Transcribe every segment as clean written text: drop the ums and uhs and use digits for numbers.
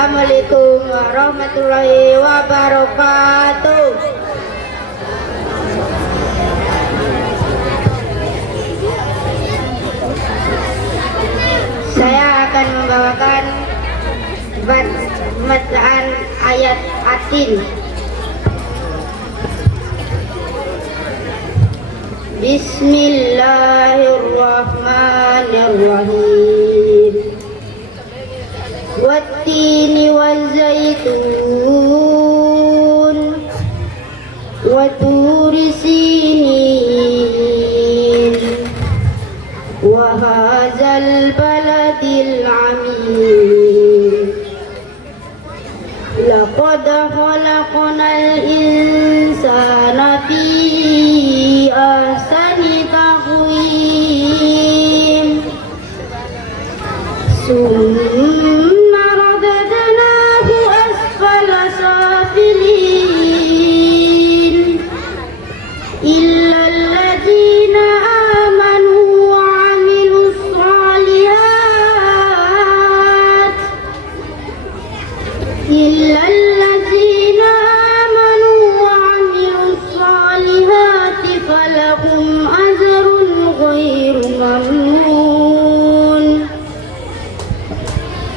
Assalamualaikum warahmatullahi wabarakatuh. Saya akan membawakan bacaan ayat Atin. Bismillahirrahmanirrahim. Wattini wazaitun wa turi sinin wa hadzal baladil amin. Laqad khalaqnal insana fi ahsani taqwim. Summa radadnahu asfala safilin illa alladhina amanu wa amilus solihat illa alladhina amanu wa amilus solihati falahum ajrun ghairu mamnun.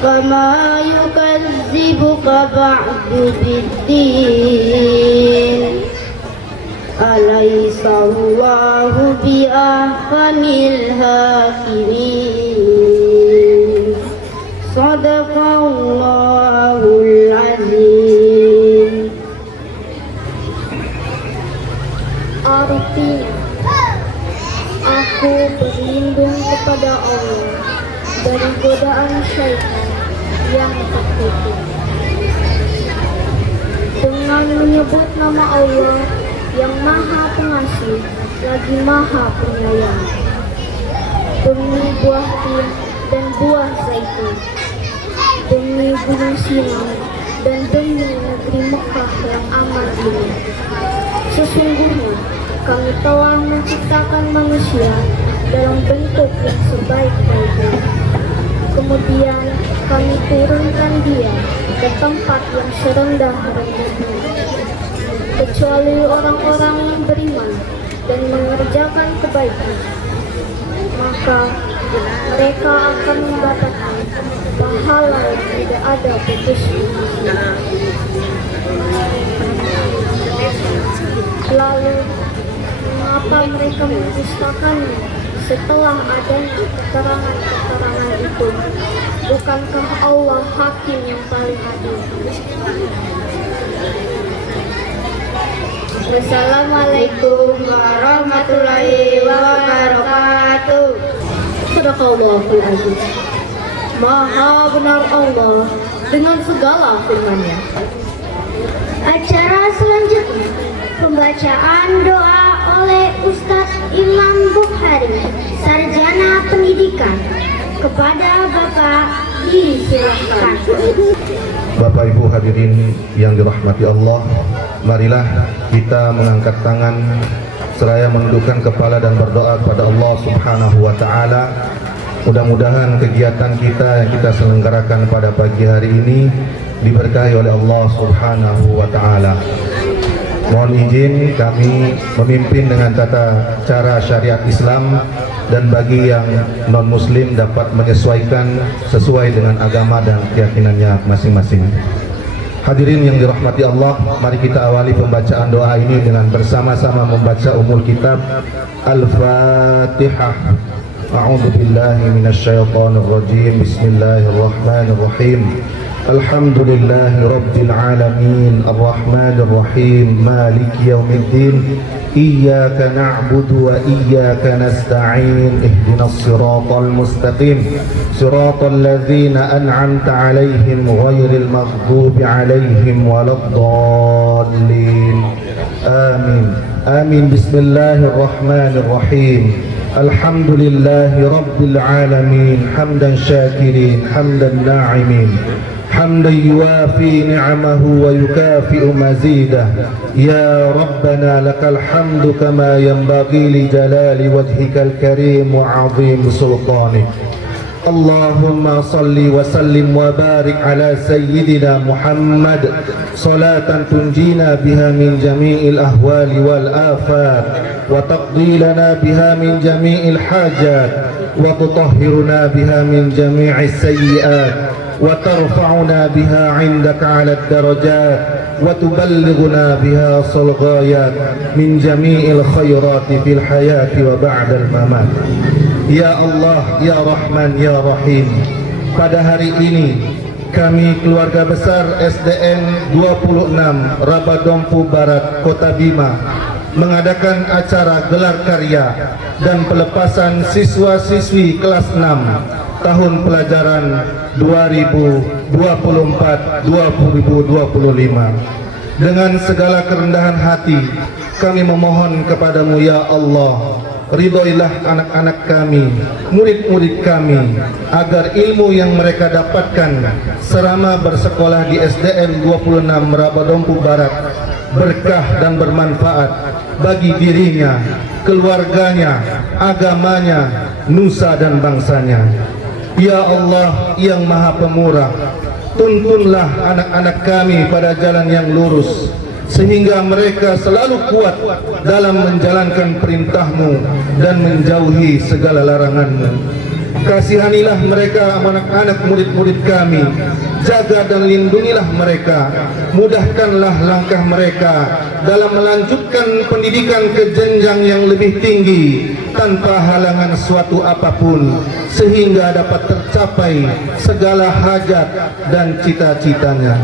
Kama yukazzibuka ba'du biddin alaysa Allahu bi'ahkamil hakimin. Sadaqallahul azim. Arti, aku berlindung kepada Allah dari godaan syaitan yang terkutuk. Dengan menyebut nama Allah yang Maha Pengasih lagi Maha Penyayang. Demi buah tin dan buah zaitun, demi gunung Sinai dan demi negeri Mekah yang aman ini. Sesungguhnya kami telah menciptakan manusia dalam bentuk yang sebaik-baiknya. Kemudian kami turunkan dia ke tempat yang serendah-rendahnya. Kecuali orang-orang yang beriman dan mengerjakan kebaikan, maka mereka akan mendapatkan pahala yang tidak ada putusnya. Lalu mengapa mereka mendustakannya setelah adanya keterangan-keterangan itu? Bukankah Allah hakim yang paling adil? Wassalamualaikum warahmatullahi wabarakatuh. Sadaqallahul azim. Maha benar Allah dengan segala firman-Nya. Acara selanjutnya, pembacaan doa oleh Ustadz Imam Bukhari, Sarjana Pendidikan. Kepada Bapak disilahkan. Bapak Ibu hadirin yang dirahmati Allah, marilah kita mengangkat tangan seraya menundukkan kepala dan berdoa kepada Allah Subhanahu wa taala. Mudah-mudahan kegiatan kita yang kita selenggarakan pada pagi hari ini diberkahi oleh Allah Subhanahu wa taala. Mohon izin kami memimpin dengan tata cara syariat Islam, dan bagi yang non muslim dapat menyesuaikan sesuai dengan agama dan keyakinannya masing-masing. Hadirin yang dirahmati Allah, mari kita awali pembacaan doa ini dengan bersama-sama membaca umul kitab Al-Fatihah. A'udzu billahi minasyaitonir rajim. Bismillahirrahmanirrahim. Alhamdulillahi rabbil alamin, arrahmanir rahim, maliki yaumiddin. Iyyaka na'budu wa iyyaka nasta'in. Ihdinas siratal mustaqim, siratal ladzina an'amta 'alaihim ghairil maghdubi 'alaihim waladdallin. Amin. Amin. Bismillahirrahmanirrahim. Alhamdulillahi rabbil alamin, hamdan syakirin, hamdan na'imin, hamdan yuwafi ni'amahu wa yukafi'u mazidah. Ya Rabbana lakal hamdu kama yanbaghi li jalali wajhikal karim wa 'azim sultanik. Allahumma salli wa sallim wa barik ala sayyidina Muhammad salatan tunjina biha min jami'il ahwali wal afat wa taqdi lana biha min jami'il hajat wa tutahhiruna biha min jami'is sayyiat wa tarfa'una biha 'indaka 'ala ad-darajat wa tuballighuna biha asal ghayat min jami'il khairati fil hayati wa ba'dal mamat. Ya Allah, Ya Rahman, Ya Rahim, pada hari ini kami keluarga besar SDN 26 Rabadompu Barat, Kota Bima mengadakan acara gelar karya dan pelepasan siswa-siswi kelas 6 tahun pelajaran 2024-2025. Dengan segala kerendahan hati kami memohon kepadamu ya Allah, ridhoilah anak-anak kami, murid-murid kami, agar ilmu yang mereka dapatkan selama bersekolah di SDN 26 Rabadompu Barat berkah dan bermanfaat bagi dirinya, keluarganya, agamanya, nusa dan bangsanya. Ya Allah yang Maha Pemurah, tuntunlah anak-anak kami pada jalan yang lurus, sehingga mereka selalu kuat dalam menjalankan perintah-Mu dan menjauhi segala larangan-Mu. Kasihanilah mereka anak-anak murid-murid kami, jaga dan lindungilah mereka, mudahkanlah langkah mereka dalam melanjutkan pendidikan ke jenjang yang lebih tinggi tanpa halangan suatu apapun, sehingga dapat tercapai segala hajat dan cita-citanya.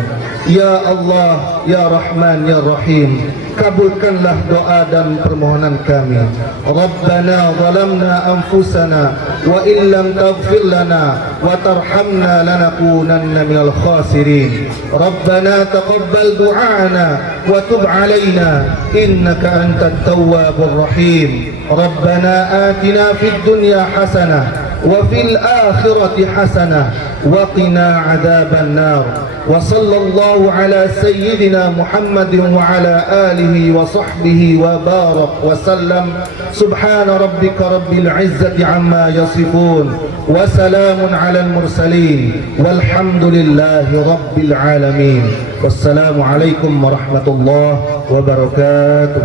Ya Allah, Ya Rahman, Ya Rahim, kabulkanlah doa dan permohonan kami. Rabbana zalamna anfusana wa illam taghfir lana wa tarhamna lanakunanna minal khasirin. Rabbana taqabbal du'ana wa tub alaina innaka antat tawwabur rahim. Rabbana atina fid dunya hasanah wa fil akhirati hasanah wa qina adzaban nar. Wa sallallahu ala sayyidina Muhammadin wa ala alihi wa sahbihi wa barak wa sallam. Subhana rabbika rabbil izzati amma yasifun wa salamun ala al-mursalin walhamdulillahi rabbil alamin. Wassalamu alaikum warahmatullahi wabarakatuh.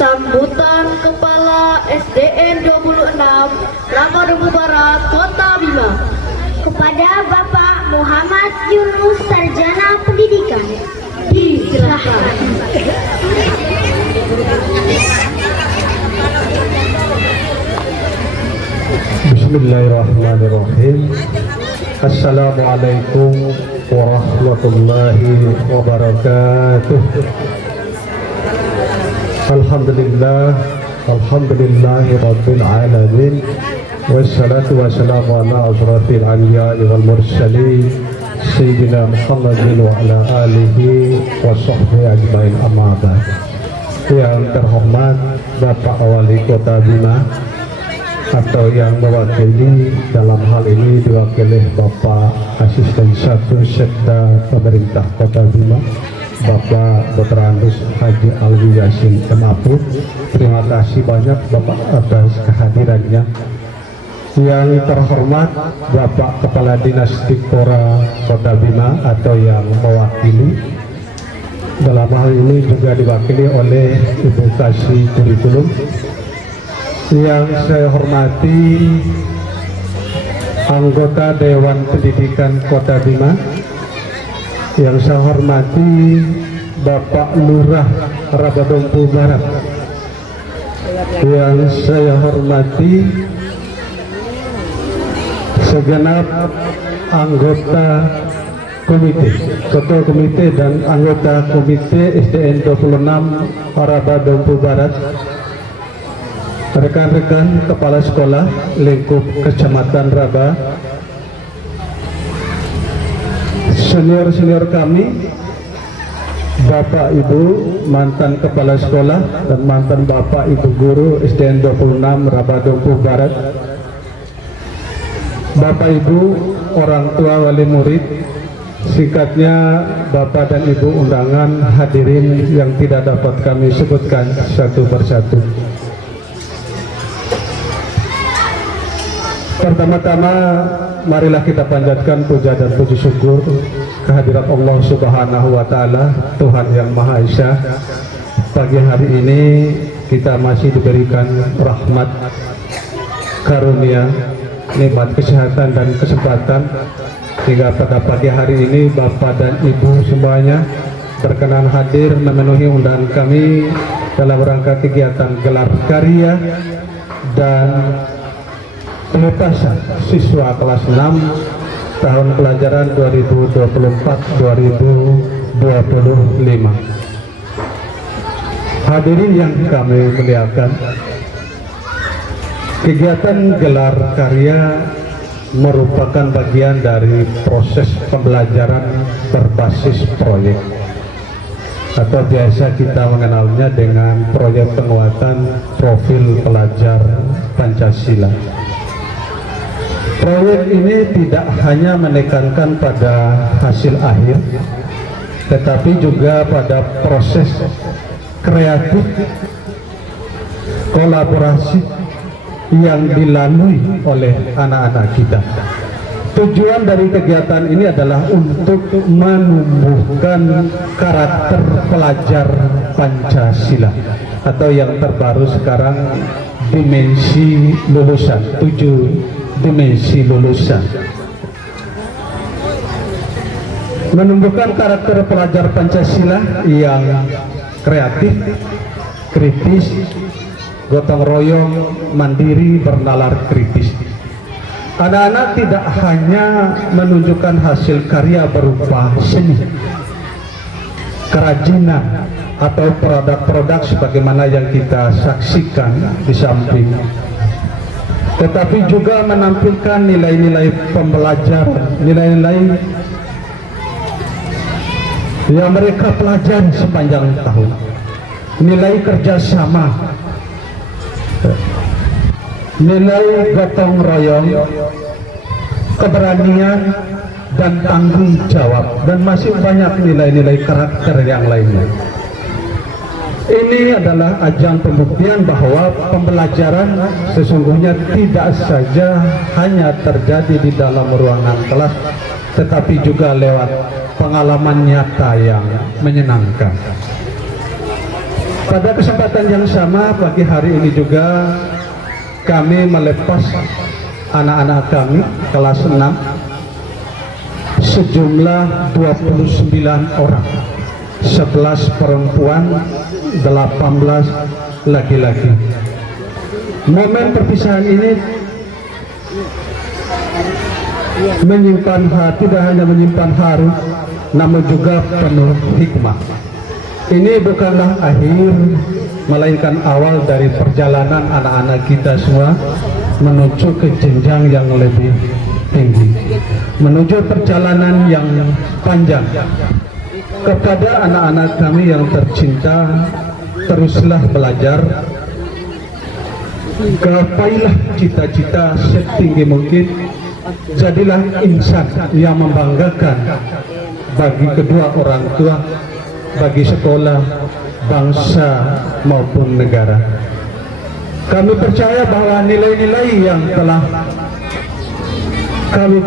Sambutan Kepala SDN 26 Rabadompu Barat, Kota Bima. Kepada Bapak Muhammad Yunus, Sarjana Pendidikan, Disilahkan. Bismillahirrahmanirrahim. Assalamualaikum warahmatullahi wabarakatuh. Alhamdulillahi rabbil alamin. Wassalatu wassalamu ala asrafil anbiya'i wal mursalin Sayyidina Muhammadin wa ala alihi wa sahbihi ajmain, amma ba'd. Yang terhormat Bapak Wali Kota Bima, atau yang mewakili, dalam hal ini diwakili Bapak Asisten 1 Sekda Pemerintah Kota Bima, Bapak Dr. Andus Haji Alwi Yasin MAPU. Terima kasih banyak Bapak atas kehadirannya. Yang terhormat Bapak Kepala Dinas Dikpora Kota Bima atau yang mewakili, dalam hal ini juga diwakili oleh Ibu Kasih Kurikulum. Yang saya hormati anggota Dewan Pendidikan Kota Bima, yang saya hormati Bapak Lurah Rabadompu Barat, yang saya hormati segenap anggota komite, ketua komite dan anggota komite SDN 26 Rabadompu Barat, rekan-rekan kepala sekolah lingkup Kecamatan Raba, senior-senior kami, Bapak Ibu mantan kepala sekolah dan mantan Bapak Ibu guru SDN 26 Rabadompu Barat, Bapak Ibu orang tua wali murid, singkatnya Bapak dan Ibu undangan, hadirin yang tidak dapat kami sebutkan satu persatu. Pertama-tama marilah kita panjatkan puja dan puji syukur kehadirat Allah Subhanahu wa taala, Tuhan yang Maha Esa. Pagi hari ini kita masih diberikan rahmat, karunia, nikmat kesehatan dan kesempatan hingga pada pagi hari ini Bapak dan Ibu semuanya berkenan hadir memenuhi undangan kami dalam rangka kegiatan gelar karya dan pelepasan siswa kelas 6 tahun pelajaran 2024-2025. Hadirin yang kami muliakan, kegiatan gelar karya merupakan bagian dari proses pembelajaran berbasis proyek atau biasa kita mengenalnya dengan proyek penguatan profil pelajar Pancasila. Proyek ini tidak hanya menekankan pada hasil akhir, tetapi juga pada proses kreatif, kolaborasi yang dilalui oleh anak-anak kita. Tujuan dari kegiatan ini adalah untuk menumbuhkan karakter pelajar Pancasila atau yang terbaru sekarang dimensi lulusan, 7 dimensi lulusan. Menumbuhkan karakter pelajar Pancasila yang kreatif, kritis, gotong royong, mandiri, bernalar kritis. Anak-anak tidak hanya menunjukkan hasil karya berupa seni, kerajinan, atau produk-produk sebagaimana yang kita saksikan di samping, tetapi juga menampilkan nilai-nilai pembelajaran, nilai-nilai yang mereka pelajari sepanjang tahun, nilai kerjasama, nilai gotong royong, keberanian, dan tanggung jawab, dan masih banyak nilai-nilai karakter yang lainnya. Ini adalah ajang pembuktian bahwa pembelajaran sesungguhnya tidak saja hanya terjadi di dalam ruangan kelas, tetapi juga lewat pengalaman nyata yang menyenangkan. Pada kesempatan yang sama, pagi hari ini juga kami melepas anak-anak kami kelas 6 sejumlah 29 orang, 11 perempuan, 18 laki-laki. Momen perpisahan ini tidak hanya menyimpan haru, namun juga penuh hikmah. Ini bukanlah akhir, melainkan awal dari perjalanan anak-anak kita semua menuju ke jenjang yang lebih tinggi, menuju perjalanan yang panjang. Kepada anak-anak kami yang tercinta, teruslah belajar, gapailah cita-cita setinggi mungkin, jadilah insan yang membanggakan bagi kedua orang tua, bagi sekolah, bangsa maupun negara. Kami percaya bahwa nilai-nilai yang telah kami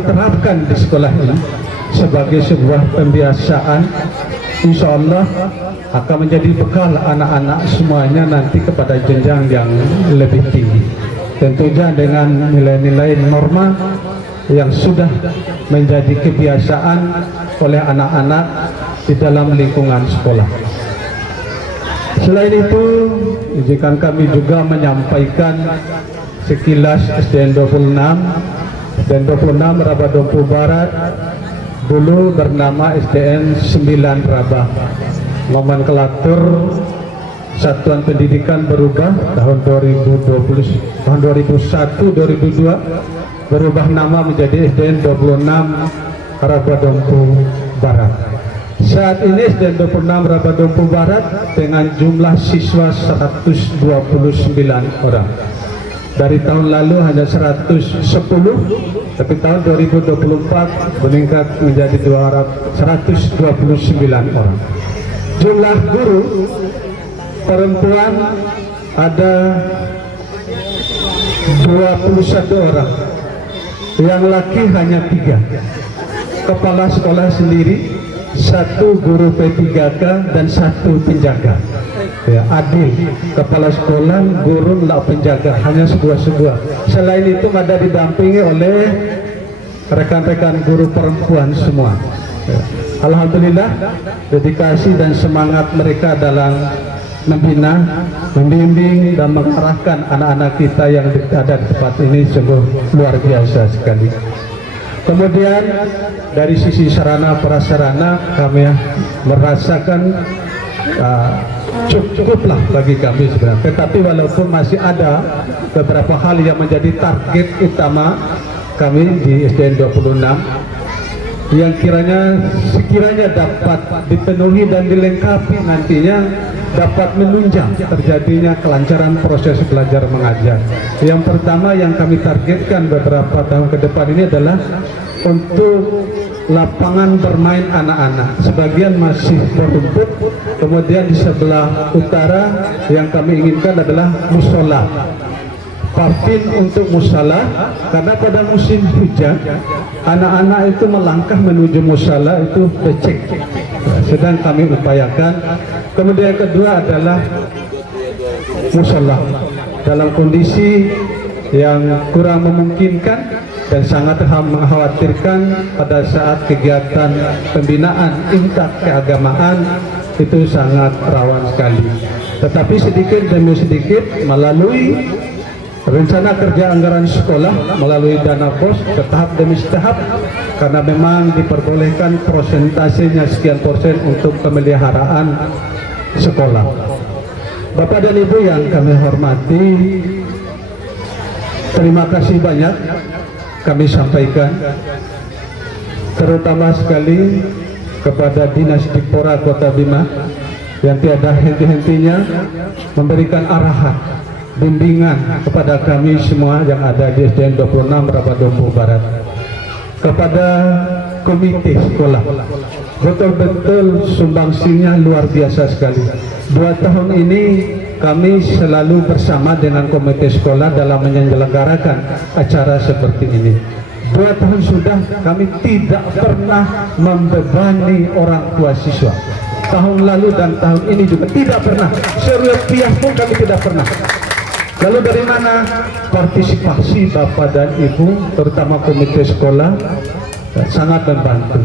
terapkan di sekolah ini sebagai sebuah pembiasaan, insya Allah akan menjadi bekal anak-anak semuanya nanti kepada jenjang yang lebih tinggi. Tentunya dengan nilai-nilai norma yang sudah menjadi kebiasaan oleh anak-anak di dalam lingkungan sekolah. Selain itu, izinkan kami juga menyampaikan sekilas SDN 26 dan 26 Rabadompu Barat, dulu bernama SDN 9 Rabah. Nomenklatur satuan pendidikan berubah tahun 2001-2002, berubah nama menjadi SDN 26 Rabadompu Barat. Saat ini SDN 26 Rabadompu Barat dengan jumlah siswa 129 orang. Dari tahun lalu hanya 110, tapi tahun 2024 meningkat menjadi 129 orang. Jumlah guru perempuan ada 21 orang, yang laki hanya 3. Kepala sekolah sendiri, 1 guru P3K dan 1 penjaga. Ya, adil, kepala sekolah, guru, penjaga, hanya sebuah. Selain itu ada didampingi oleh rekan-rekan guru perempuan semua. Ya. Alhamdulillah, dedikasi dan semangat mereka dalam membina, membimbing dan mengarahkan anak-anak kita yang ada di tempat ini sungguh luar biasa sekali. Kemudian dari sisi sarana prasarana kami merasakan cukuplah bagi kami sebenarnya. Tetapi walaupun masih ada beberapa hal yang menjadi target utama kami di SDN 26 yang sekiranya dapat dipenuhi dan dilengkapi, nantinya dapat menunjang terjadinya kelancaran proses belajar mengajar. Yang pertama yang kami targetkan beberapa tahun ke depan ini adalah untuk lapangan bermain anak-anak. Sebagian masih berumput, kemudian di sebelah utara yang kami inginkan adalah musola. Parkir untuk musola, karena pada musim hujan anak-anak itu melangkah menuju musola itu becek, sedang kami upayakan. Kemudian yang kedua adalah musola dalam kondisi yang kurang memungkinkan dan sangat mengkhawatirkan pada saat kegiatan pembinaan infak keagamaan itu sangat rawan sekali. Tetapi sedikit demi sedikit melalui rencana kerja anggaran sekolah, melalui dana BOS bertahap demi tahap, karena memang diperbolehkan persentasenya sekian persen untuk pemeliharaan sekolah. Bapak dan Ibu yang kami hormati, terima kasih banyak kami sampaikan, terutama sekali kepada Dinas Dikpora Kota Bima yang tiada henti-hentinya memberikan arahan, bimbingan kepada kami semua yang ada di SDN 26 Rabadompu Barat, kepada komite sekolah. Betul-betul sumbangsinya luar biasa sekali. 2 tahun ini kami selalu bersama dengan komite sekolah dalam menyelenggarakan acara seperti ini. 2 tahun sudah kami tidak pernah membebani orang tua siswa. Tahun lalu dan tahun ini juga tidak pernah. Serupiah pun kami tidak pernah. Lalu dari mana partisipasi Bapak dan Ibu, terutama komite sekolah, sangat membantu.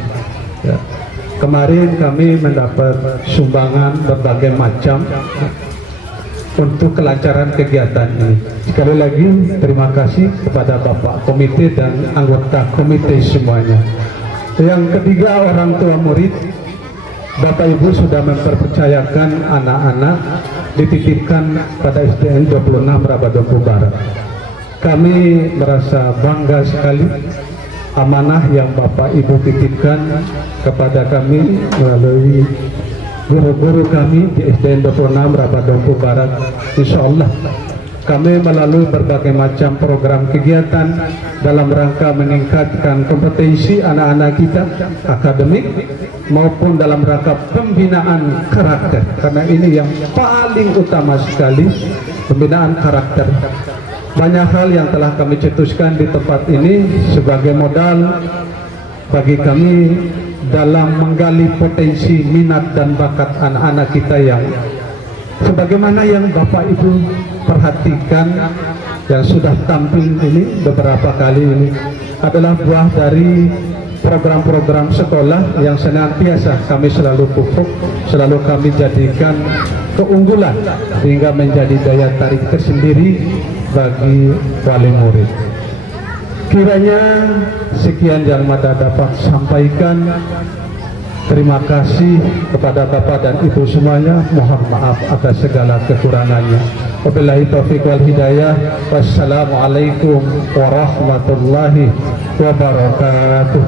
Ya. Kemarin kami mendapat sumbangan berbagai macam untuk kelancaran kegiatan ini. Sekali lagi terima kasih kepada Bapak komite dan anggota komite semuanya. Yang ketiga, orang tua murid, Bapak Ibu sudah mempercayakan anak-anak dititipkan pada SDN 26 Rabadompu Barat. Kami merasa bangga sekali amanah yang Bapak Ibu titipkan kepada kami melalui guru-guru kami di SDN 26 Rabadompu Barat. Insya Allah kami melalui berbagai macam program kegiatan dalam rangka meningkatkan kompetensi anak-anak kita akademik maupun dalam rangka pembinaan karakter, karena ini yang paling utama sekali, pembinaan karakter. Banyak hal yang telah kami cetuskan di tempat ini sebagai modal bagi kami dalam menggali potensi minat dan bakat anak-anak kita yang sebagaimana yang Bapak Ibu perhatikan yang sudah tampil ini beberapa kali ini adalah buah dari program-program sekolah yang senantiasa kami selalu pupuk, selalu kami jadikan keunggulan sehingga menjadi daya tarik tersendiri bagi wali murid. Kiranya sekian yang Mada dapat sampaikan. Terima kasih kepada Bapak dan Ibu semuanya. Mohon maaf atas segala kekurangannya. Wabillahi taufiq wal hidayah. Wassalamualaikum warahmatullahi wabarakatuh.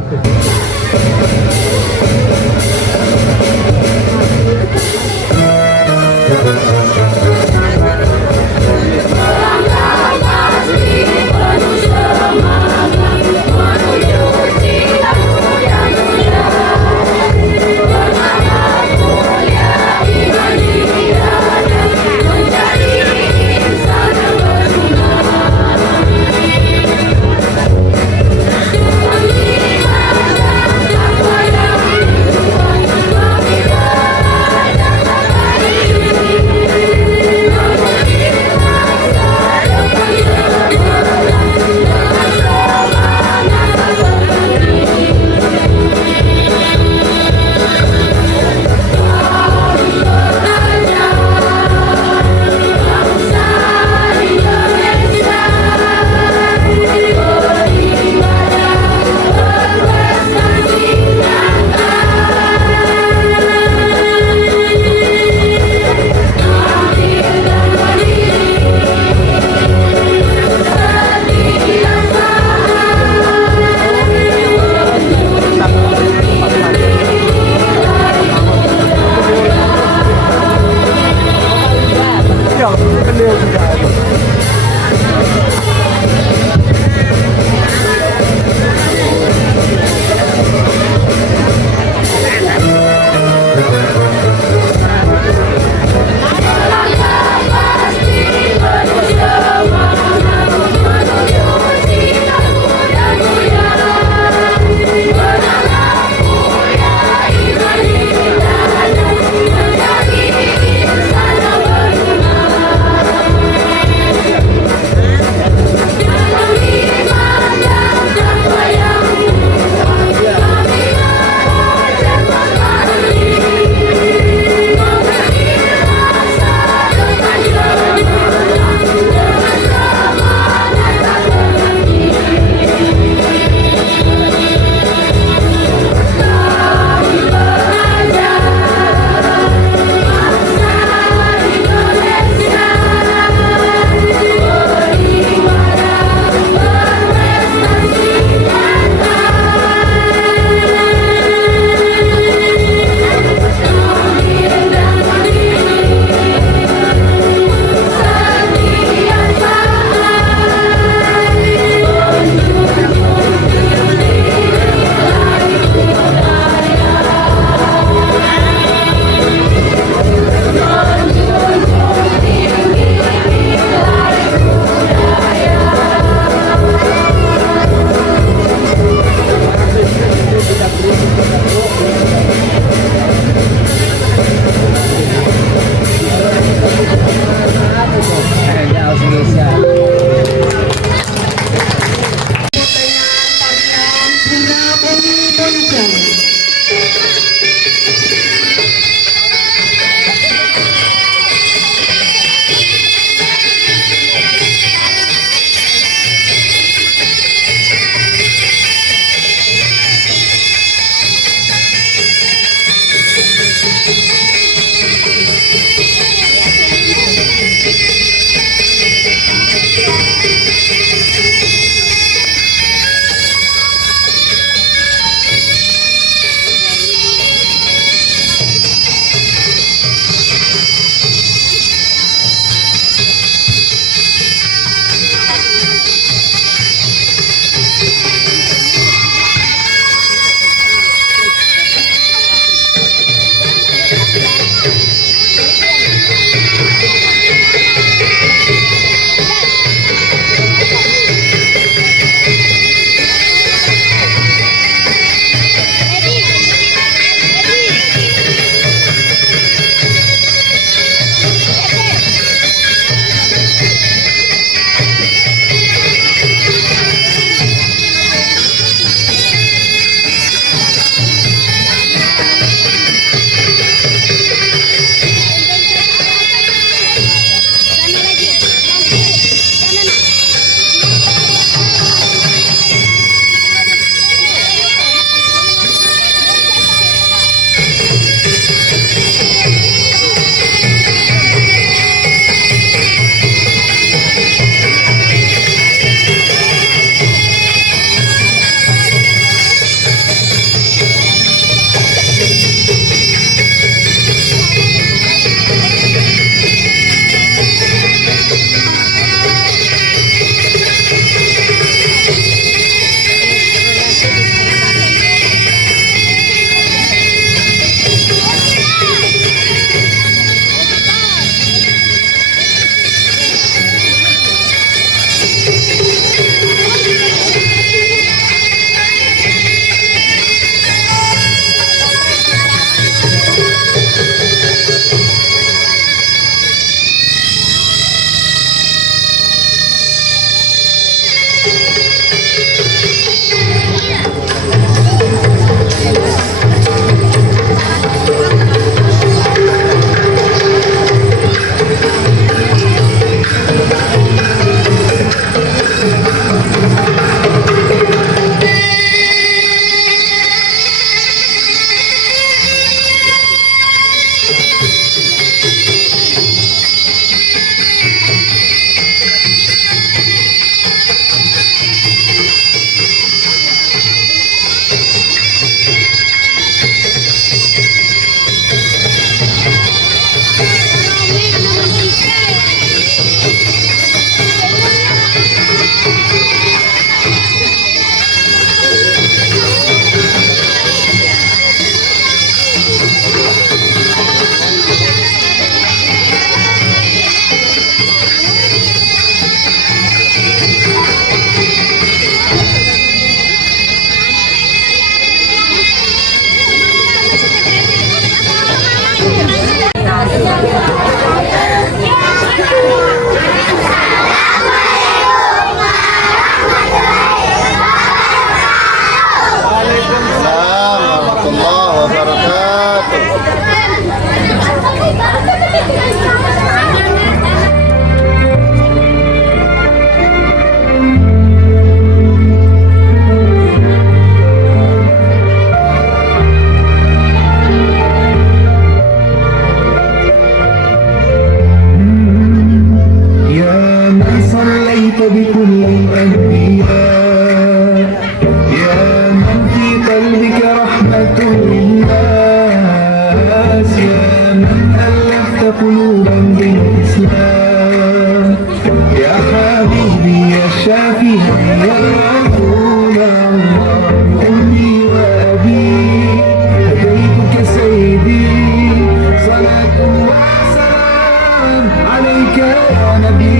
عليك يا نبي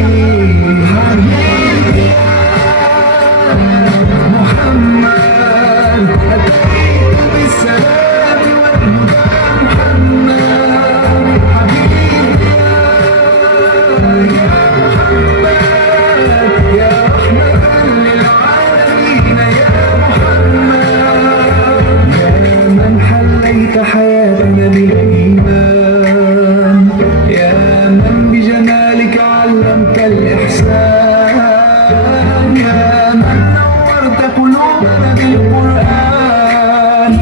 حبيبي محمد أتيت بالسلام والهدى محمد حبيبي يا محمد يا رحمة للعالمين يا محمد يا من حليت حياتنا بالإيمان يا من بجمالك علمت الإحسان يا من نورت قلوبنا بالقرآن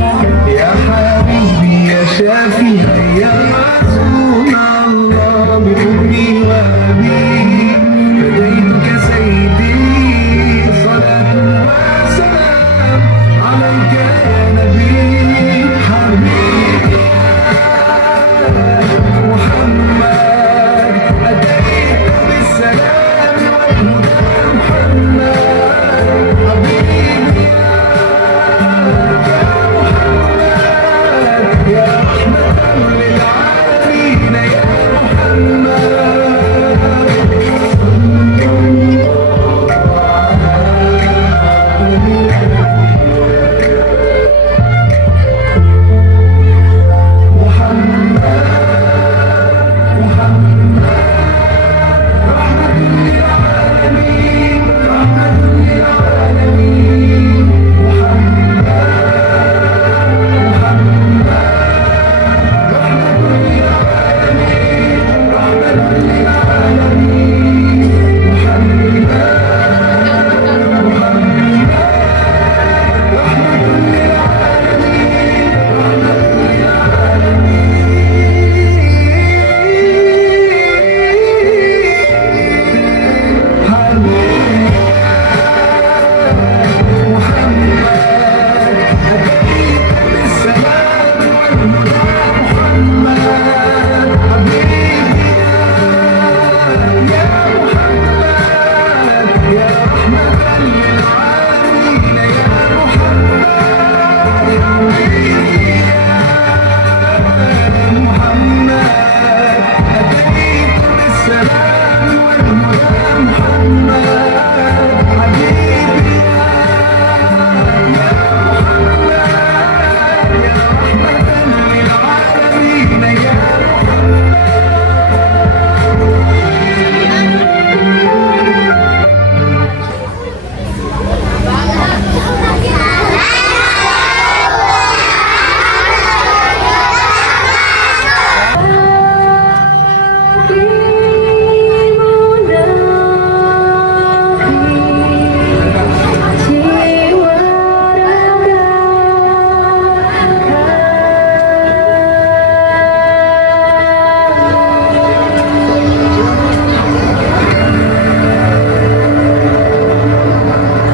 يا حبيبي يا شافي يا رسول الله بأمي وأبي فديتك سيدي صلاة وسلام عليك يا نبي حبيبي محمد أتيت بالسلام والهدى محمد حبيبي يا محمد يا رحمة للعالمين يا محمد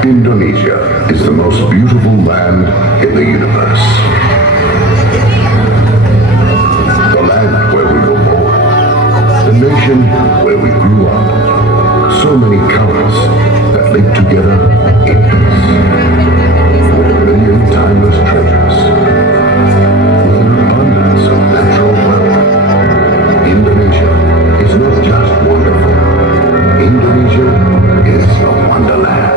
Indonesia is the most beautiful land in the universe. The land where we were born. The nation where we grew up. So many colors that live together in peace. With a million timeless treasures. With an abundance of natural wealth. Indonesia is not just wonderful. Indonesia is a wonderland.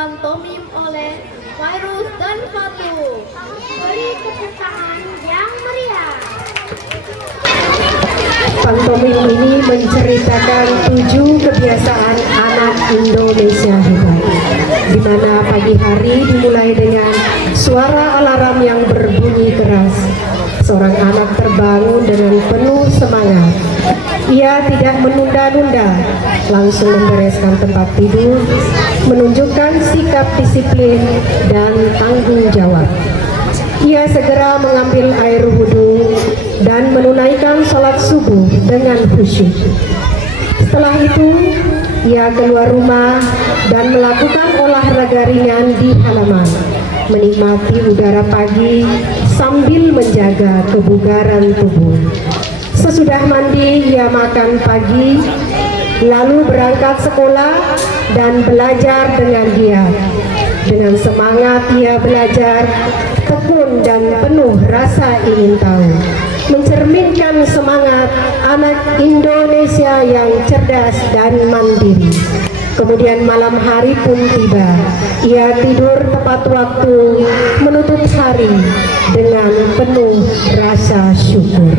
pantomim oleh Virus dan Fatu. Beri kepesertaan yang meriah. Pantomim ini menceritakan 7 kebiasaan anak Indonesia hebat, di mana pagi hari dimulai dengan suara alarm yang berbunyi keras. Seorang anak terbangun dengan penuh semangat. Ia tidak menunda-nunda, langsung membereskan tempat tidur, menunjukkan sikap disiplin dan tanggung jawab. Ia segera mengambil air wudhu dan menunaikan sholat subuh dengan khusyuk. Setelah itu, ia keluar rumah dan melakukan olahraga ringan di halaman, menikmati udara pagi sambil menjaga kebugaran tubuh. Sesudah mandi, ia makan pagi, lalu berangkat sekolah dan belajar dengan giat. Dengan semangat ia belajar, tekun dan penuh rasa ingin tahu, mencerminkan semangat anak Indonesia yang cerdas dan mandiri. Kemudian malam hari pun tiba. Ia tidur tepat waktu, menutup hari dengan penuh rasa syukur.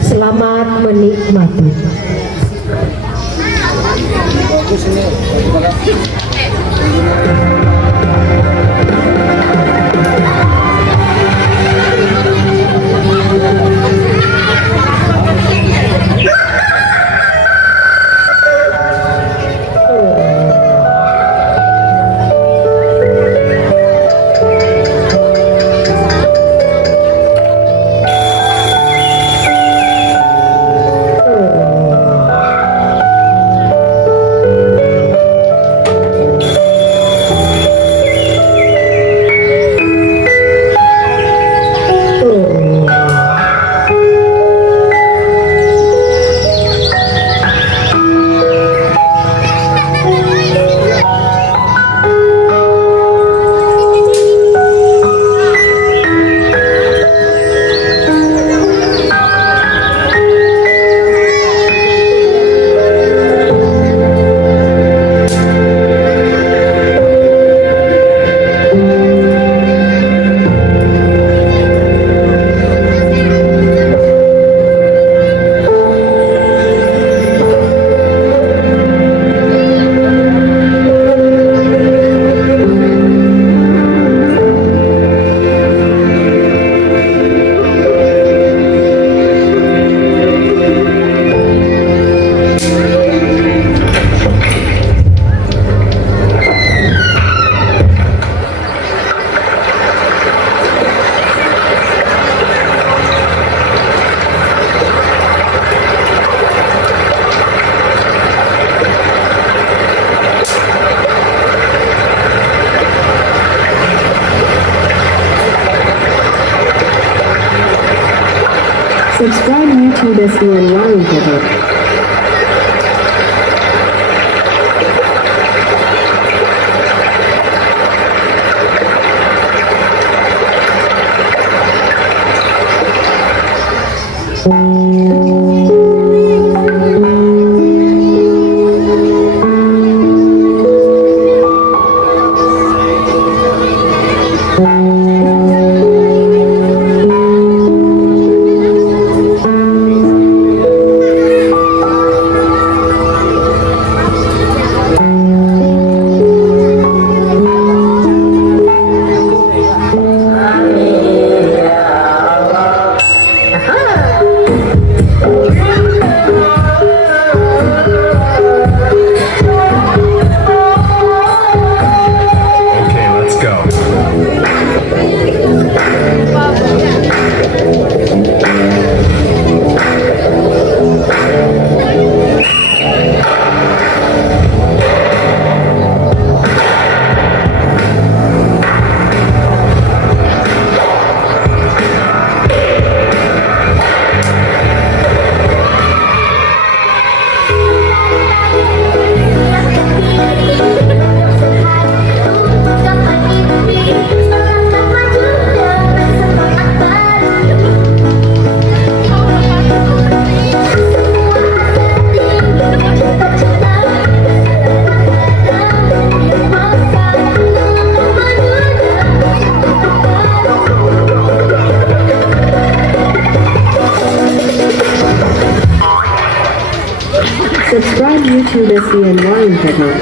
Selamat menikmati. Subscribe YouTube SDN Warung Hebat. Okay, let's go. Subscribe YouTube SDN Warung Hebat.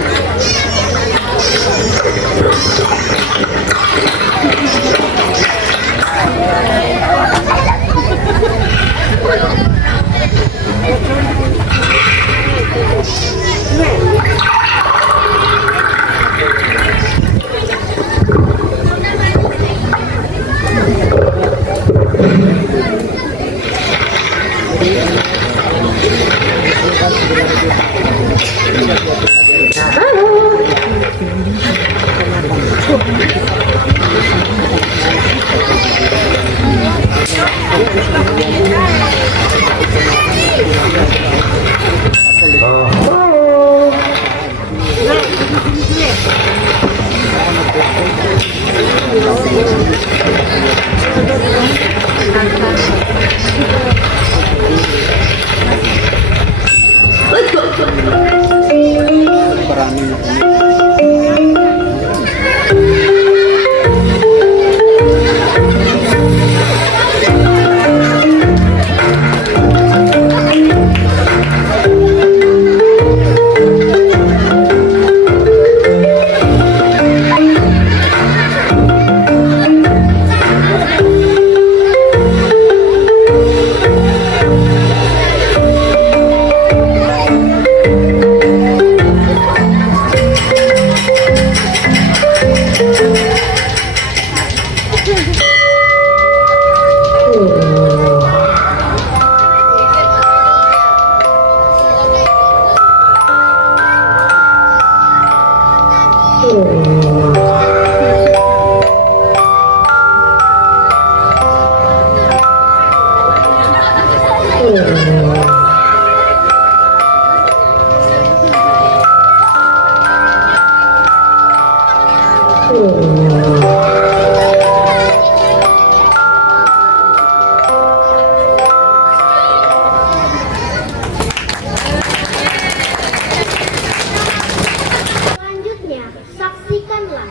Selanjutnya, saksikanlah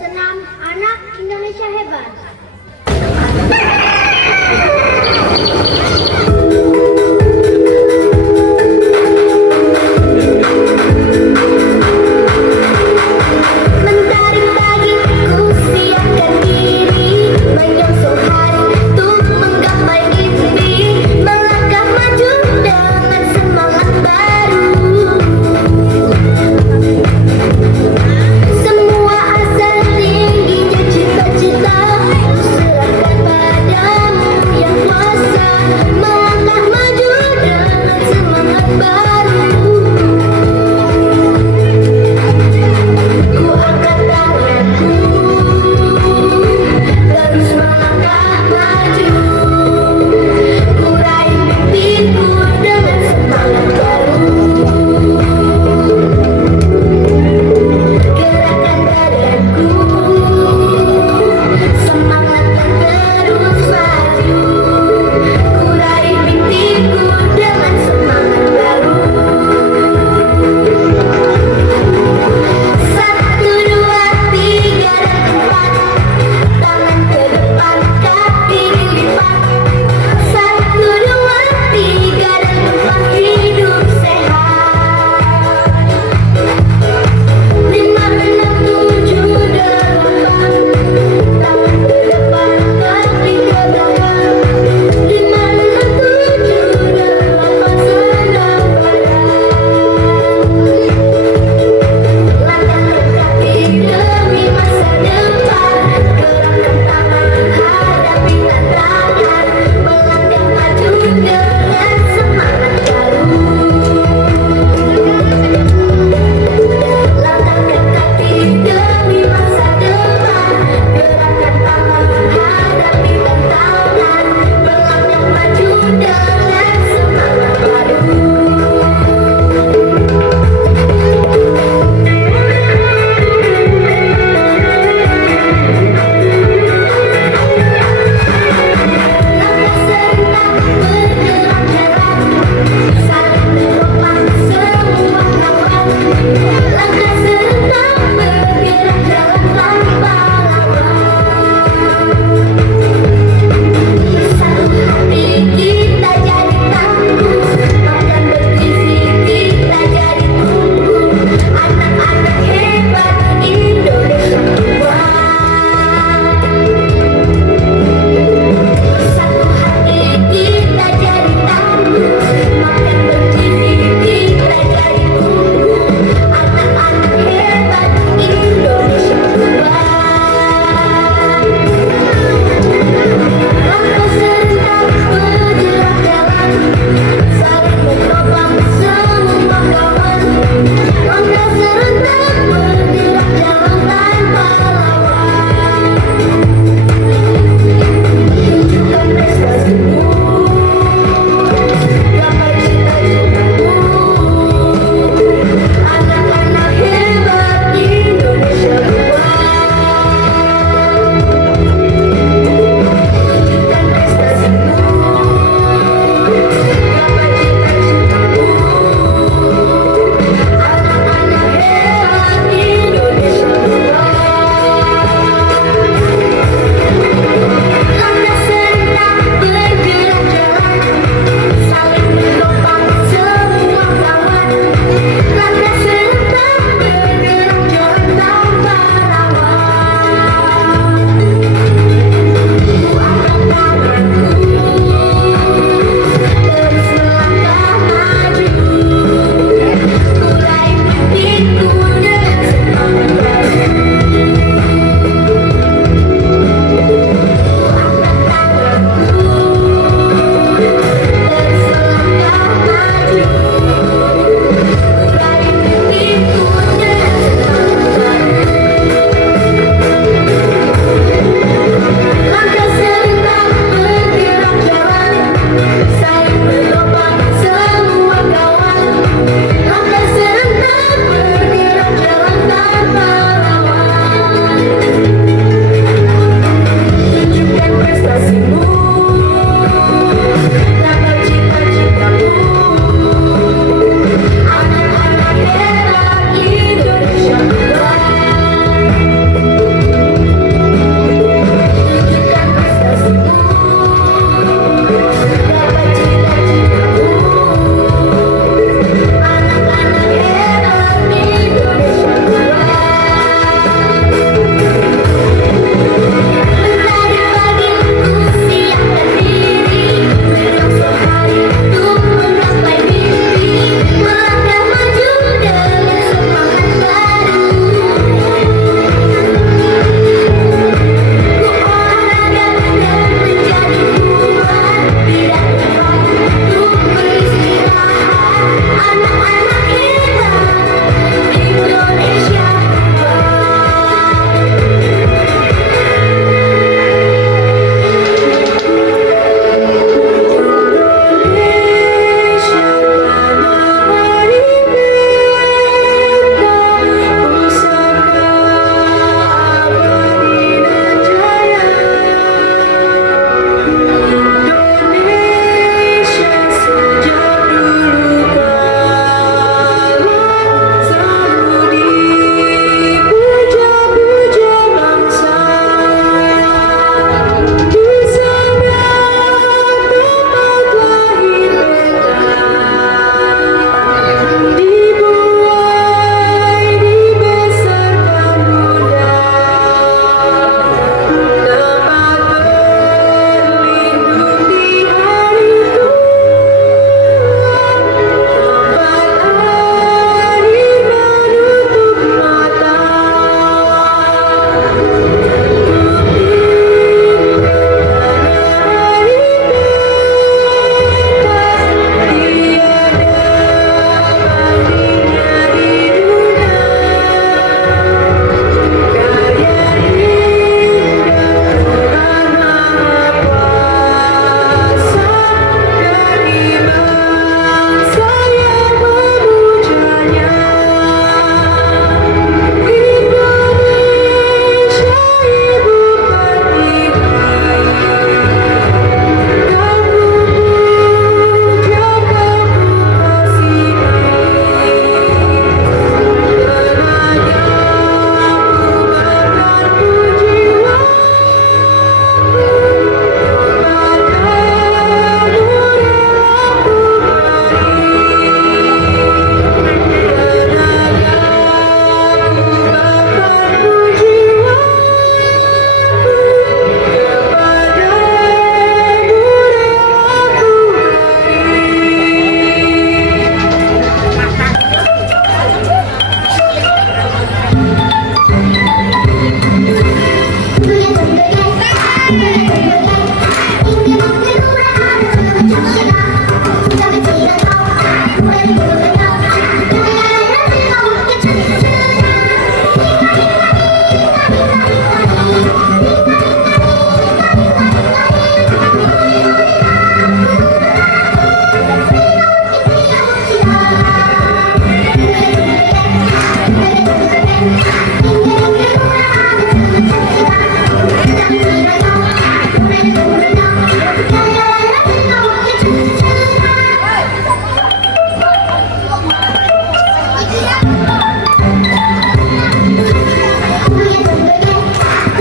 senam anak Indonesia hebat. Mentari pagi ku siapkan diri, menyongsong hari untuk menggapai mimpi, melangkah maju dengan semangat baru. Semua asa tingginya cita-cita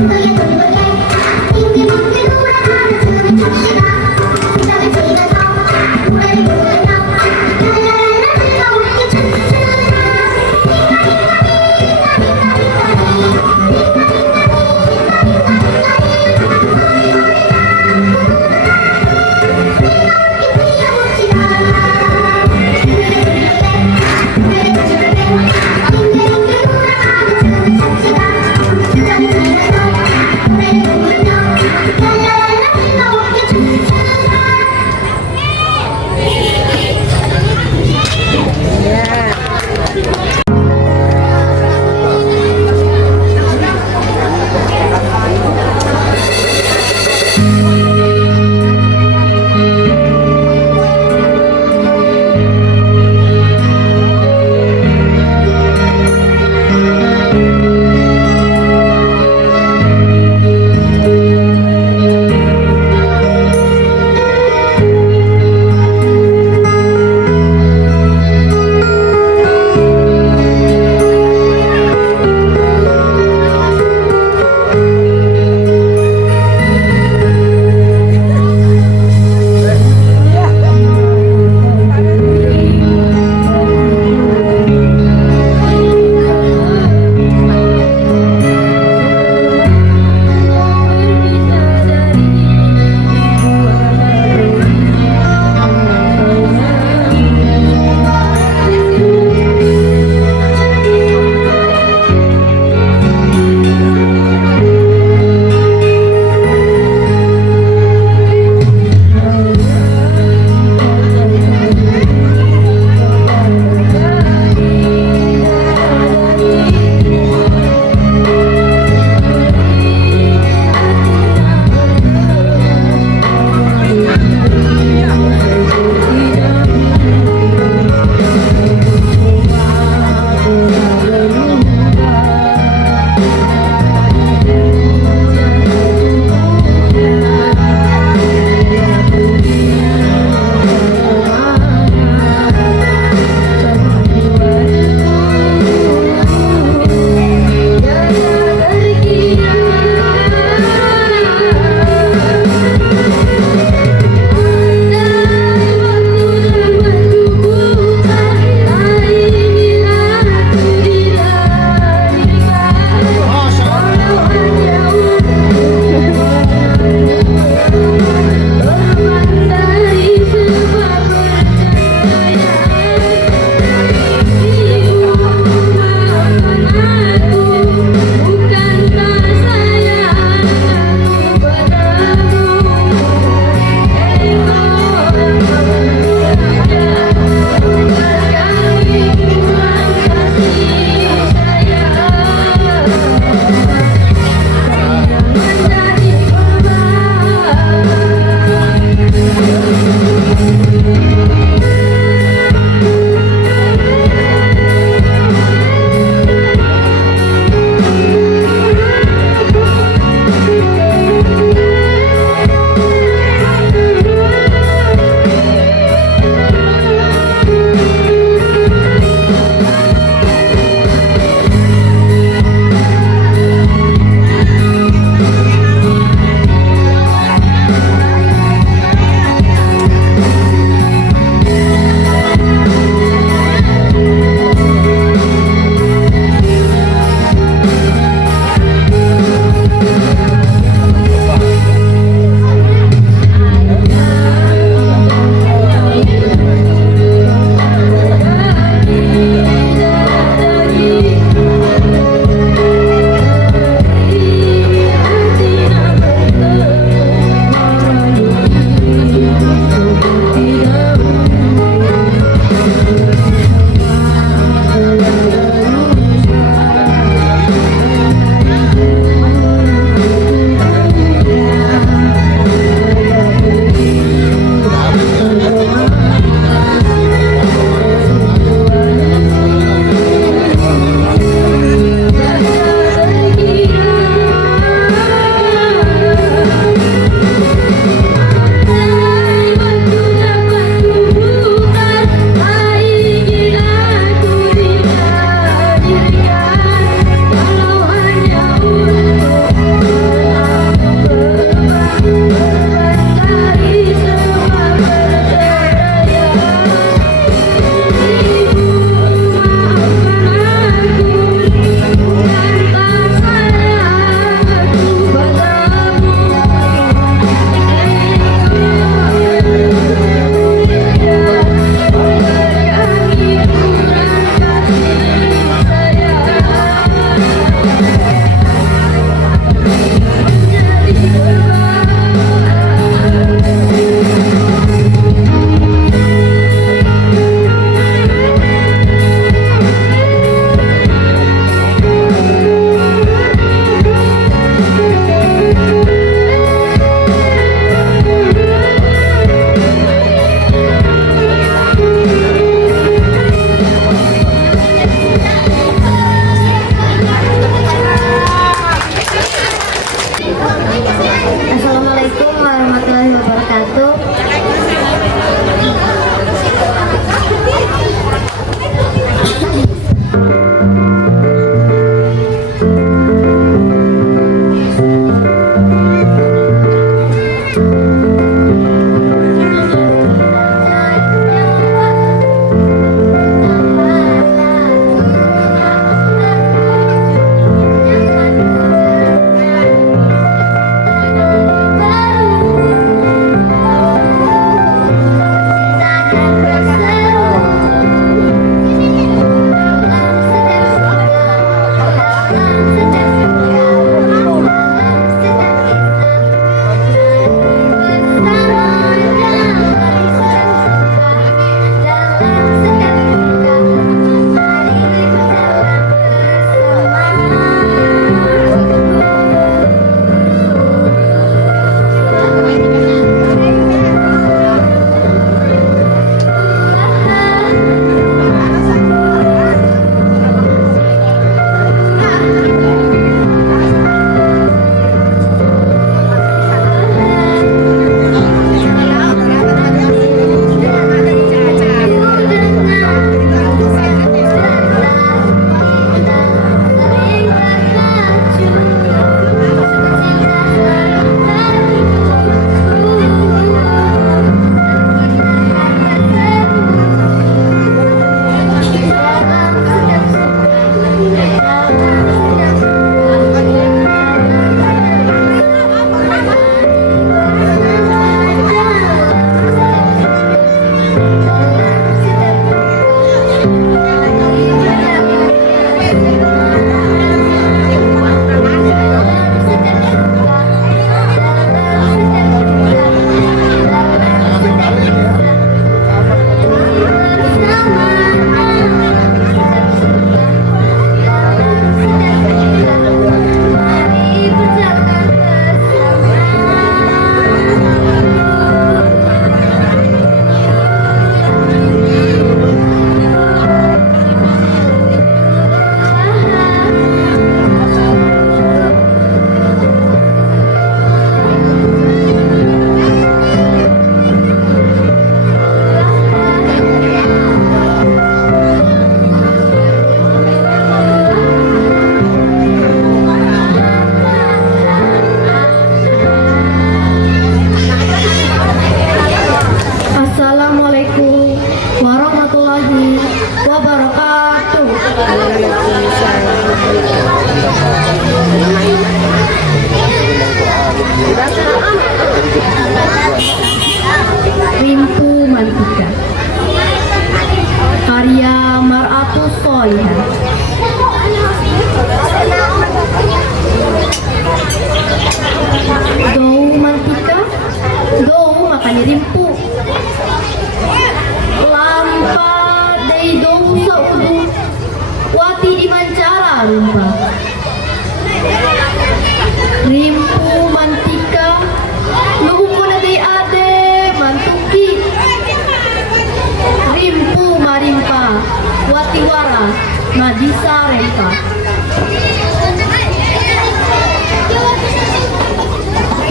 Thank you.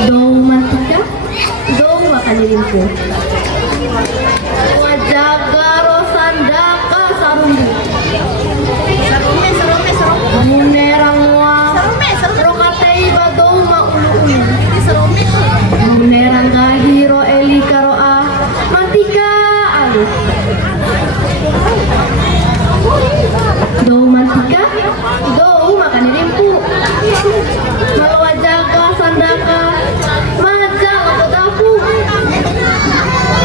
Dou mantika, dou makan dirimpu. Wajaga rosandaka sarumbu. Munerang wa rokatei badou maulu-ulu. Munerang gahiro eli karoa mantika alu. Dou mantika, dou makan dirimpu. Malawajaga sandaka majang kodaku.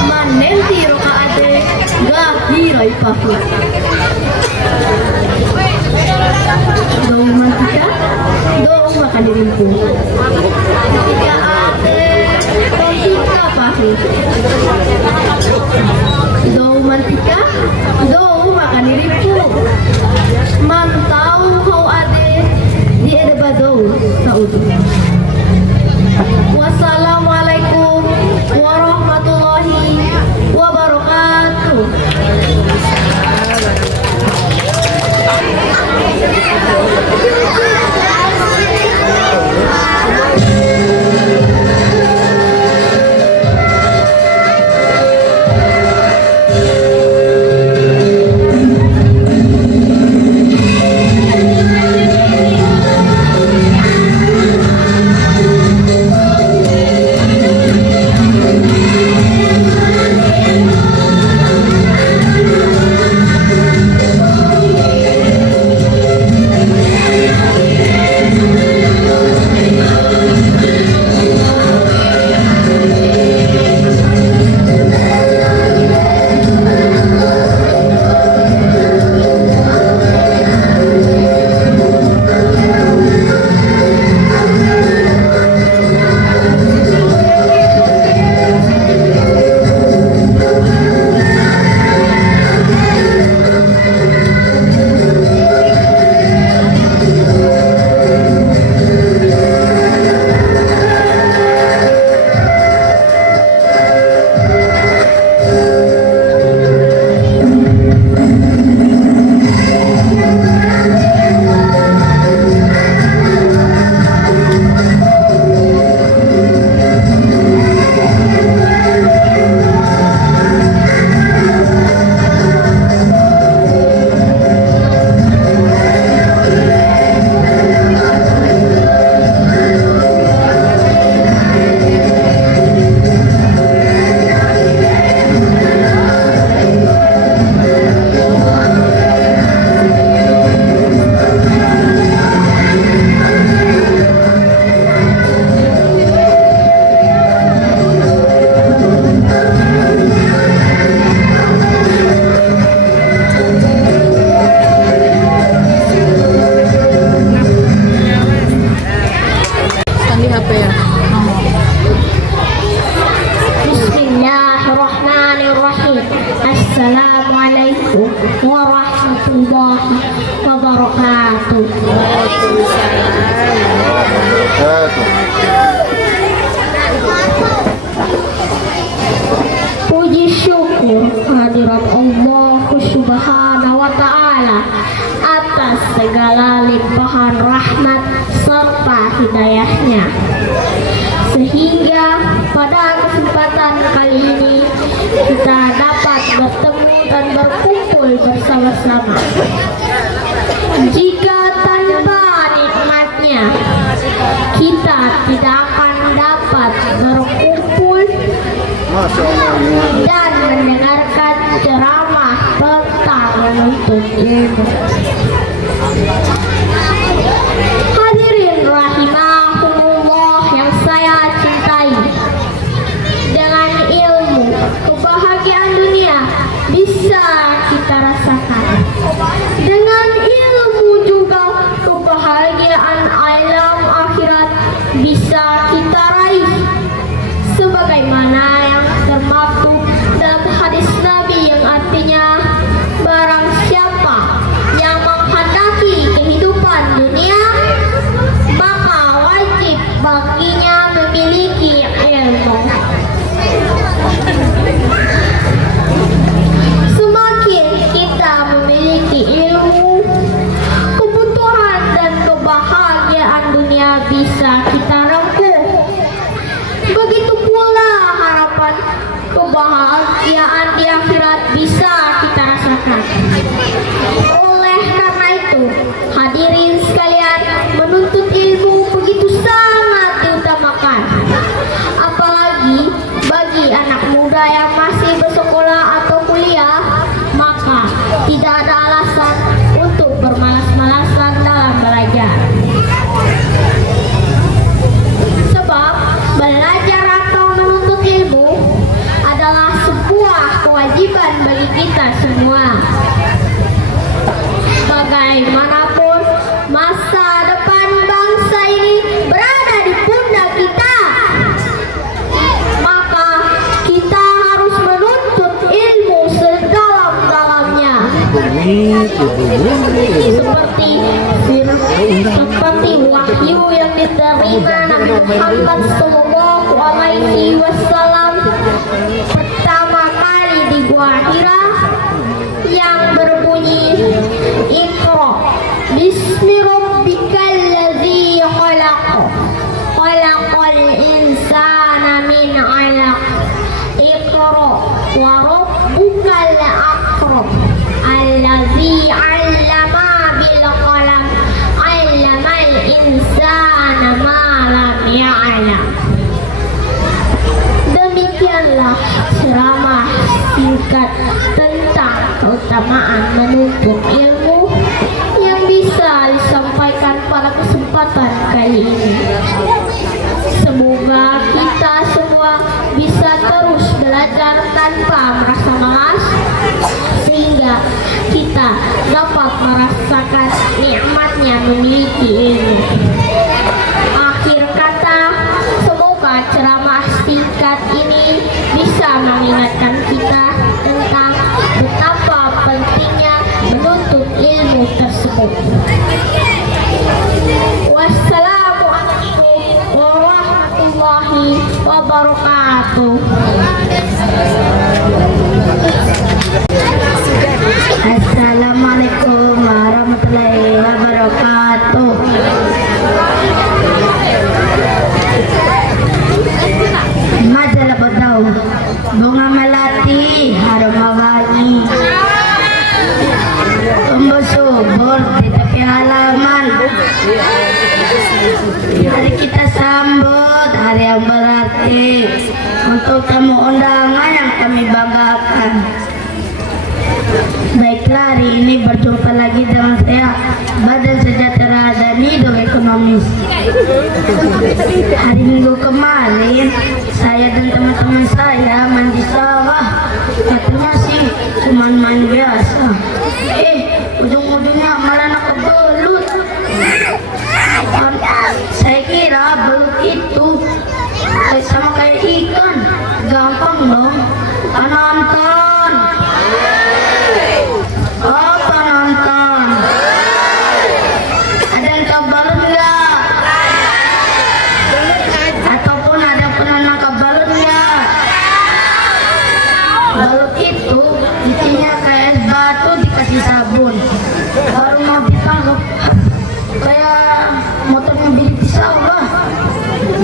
Manenti roka ade gahiro ipaku. Dou mantika, dou makan dirimpu. Mantika ade tontika pahi. Dou mantika, dou makan dirimpu. Mantau kau ade di edebadou saudu. Wassalamualaikum warahmatullahi wabarakatuh. Bismillahirrahmanirrahim. Assalamualaikum warahmatullahi wabarakatuh. Puji syukur hadirat Allah Subhanahu wa ta'ala atas segala limpahan rahmat serta hidayahnya, sehingga pada kesempatan kali ini kita dapat bertemu dan berkumpul bersama-sama. Jika tanpa nikmatnya kita tidak akan dapat berkumpul dan mendengarkan ceramah tentang menuntut ilmu. Hadirin rahimahumullah yang saya cintai, dengan ilmu kebahagiaan dunia bisa kita rasakan. Dengan ilmu juga kebahagiaan alam akhirat bisa kita raih, sebagaimana yang termaktub dalam hadis Nabi yang artinya, barang siapa yang menghendaki kehidupan dunia, maka wajib baginya memiliki ilmu. Semakin kita memiliki ilmu, kebutuhan dan kebahagiaan dunia bisa kita rengkuh. kebahagiaan di akhirat bisa kita rasakan. Oleh karena itu, hadirin sekalian, menuntut ilmu begitu sangat diutamakan. Apalagi bagi anak muda yang masih bersekolah atau kuliah, maka tidak ada alasan untuk bermalas-malasan dalam belajar. Sebab belajar atau menuntut ilmu adalah sebuah kewajiban bagi kita semua. Bagaimanapun masa depan bangsa ini berada di pundak kita, maka kita harus menuntut ilmu sedalam-dalamnya. Seperti wahyu yang diterima Nabi Muhammad SAW pertama kali di Gua Hira yang berbunyi, Iqra bismi rabbikal ladzi khalaq, khalaqal insana min 'alaq, Iqra wa rabbukal akram, alladzi 'allama bil qalam, 'allamal insana ma lam ya'lam. Demikianlah ceramah singkat tentang keutamaan menuntut ilmu yang bisa disampaikan pada kesempatan kali ini. Semoga kita semua bisa terus belajar tanpa merasa malas, sehingga kita dapat merasakan nikmatnya memiliki ilmu. Akhir kata, semoga ceramah singkat ini bisa mengingatkan kita tentang betapa pentingnya menuntut ilmu tersebut. Wassalamualaikum warahmatullahi wabarakatuh. Assalamualaikum warahmatullahi wabarakatuh. Majalah Badau, bunga melati harum wangi, tumbuh subur di tepi halaman. Hari kita sambut hari yang berarti untuk tamu undangan yang kami banggakan. Baiklah, hari ini berjumpa lagi dengan saya, Badan Sejahtera dan Hidup Ekonomis. Hari Minggu kemarin, saya dan teman-teman saya mandi sawah. Katanya sih cuma main biasa. Ujung-ujungnya malah nak kebelut. Saya kira belut itu sama kayak ikan, gampang dong. Penonton, oh penonton, ada yang tahu balut nggak? Ataupun ada yang pernah nangkap balut nggak? Balut itu isinya kayak es batu dikasih sabun, baru mau ditangkap kayak motor mobil pisau bah.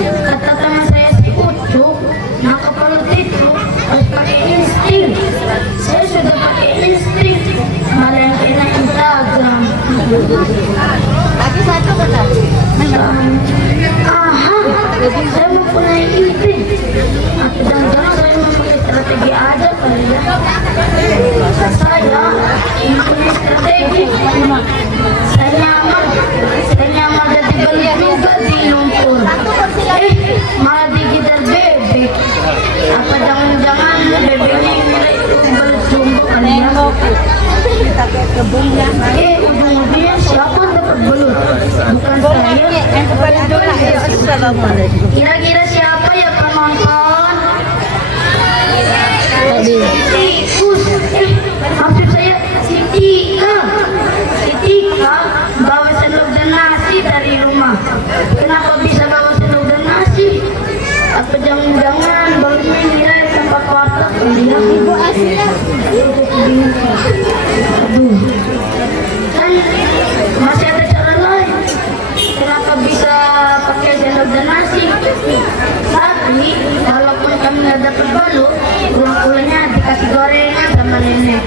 Kata teman saya si Ucup, nangkap balut itu harus pakai insting. Saya sudah pakai insting, malah yang kena Instagram. Lagi satu benar. Saya mempunyai ide. Jangan-jangan saya mempunyai strategi aja kali ya. Saya mempunyai strategi. Saya nyamar jadi belut juga di lumpur. Malah digigit bebek. Apa jangan-jangan bebeknya mulai belut jumbo kali ya? Ujung-ujungnya siapa dapat belut? Bukan saya. Kira-kira siapa ya penonton? Tikus. Maksud saya si Tika. Si Tika bawa sendok dan nasi dari rumah. Kenapa bisa bawa sendok dan nasi? Apa jangan-jangan balutnya ngira di tempat warteg? Ibu Asia. Aduh. Kan masih ada cara lain. Kenapa bisa pakai sendok dan nasi? Tapi walaupun kami nggak dapat balut, pulang-pulangnya dikasih gorengan sama nenek.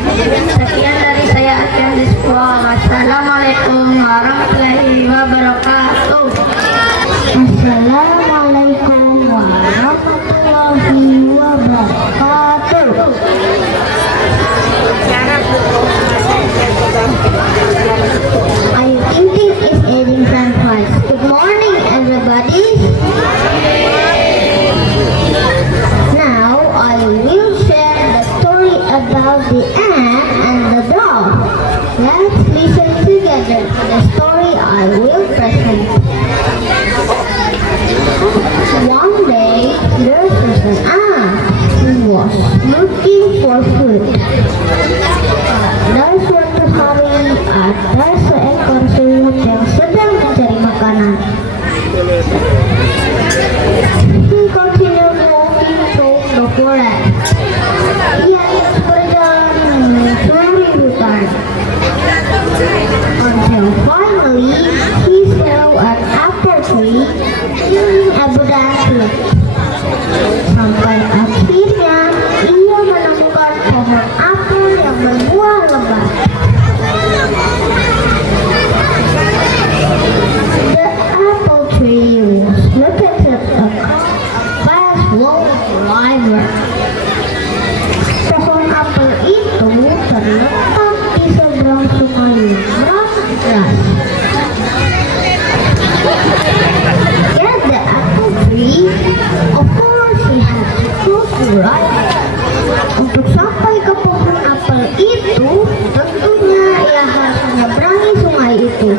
Sekian dari saya Arfian Rizwa. Wassalamualaikum warahmatullahi wabarakatuh. Assalamualaikum warahmatullahi wabarakatuh. I am Tintin is aiding Sunrise. Good morning, everybody. Now I will share the story about the ant and the dog. Let's listen together to the story I will present. One day, there was an ant who was looking for food. Pada suatu hari, ada seekor semut yang sedang mencari makanan. He continued walking through the forest. Ia terus berjalan menyusuri hutan. Until finally, he saw an apple tree in abundance. Sampai akhirnya ia menemukan pohon apel yang berbuah lebat. The apple tree was located a fast flowing river. Pohon apel itu terletak di seberang sungai yang deras. Get the apple tree, of course he had to cross the river. Untuk sampai ke pohon apel itu, tentunya ia harus menyeberangi sungai itu.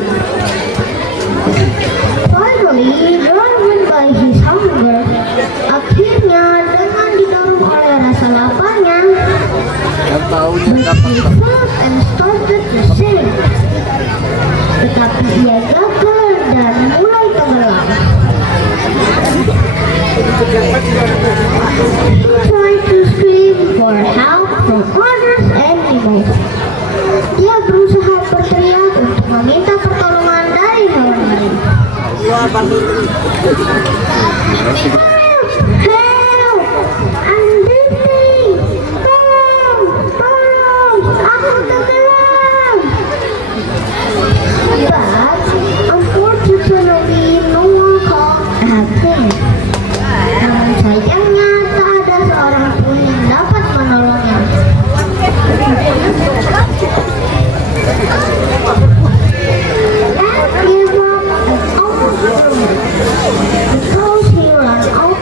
Finally, driven by his hunger, akhirnya dengan didorong oleh rasa laparnya, he fell and started to sink. Tetapi ia gagal dan mulai tenggelam. He tried to scream for help from others animals. Dia berusaha berteriak untuk meminta pertolongan dari hewan lain. Help! Help! I'm drowning! Tolong! Aku tenggelam! But unfortunately, no one called help him. Namun sayangnya tak ada seorang pun yang dapat menolongnya. Ant gave up and almost drowned because he ran out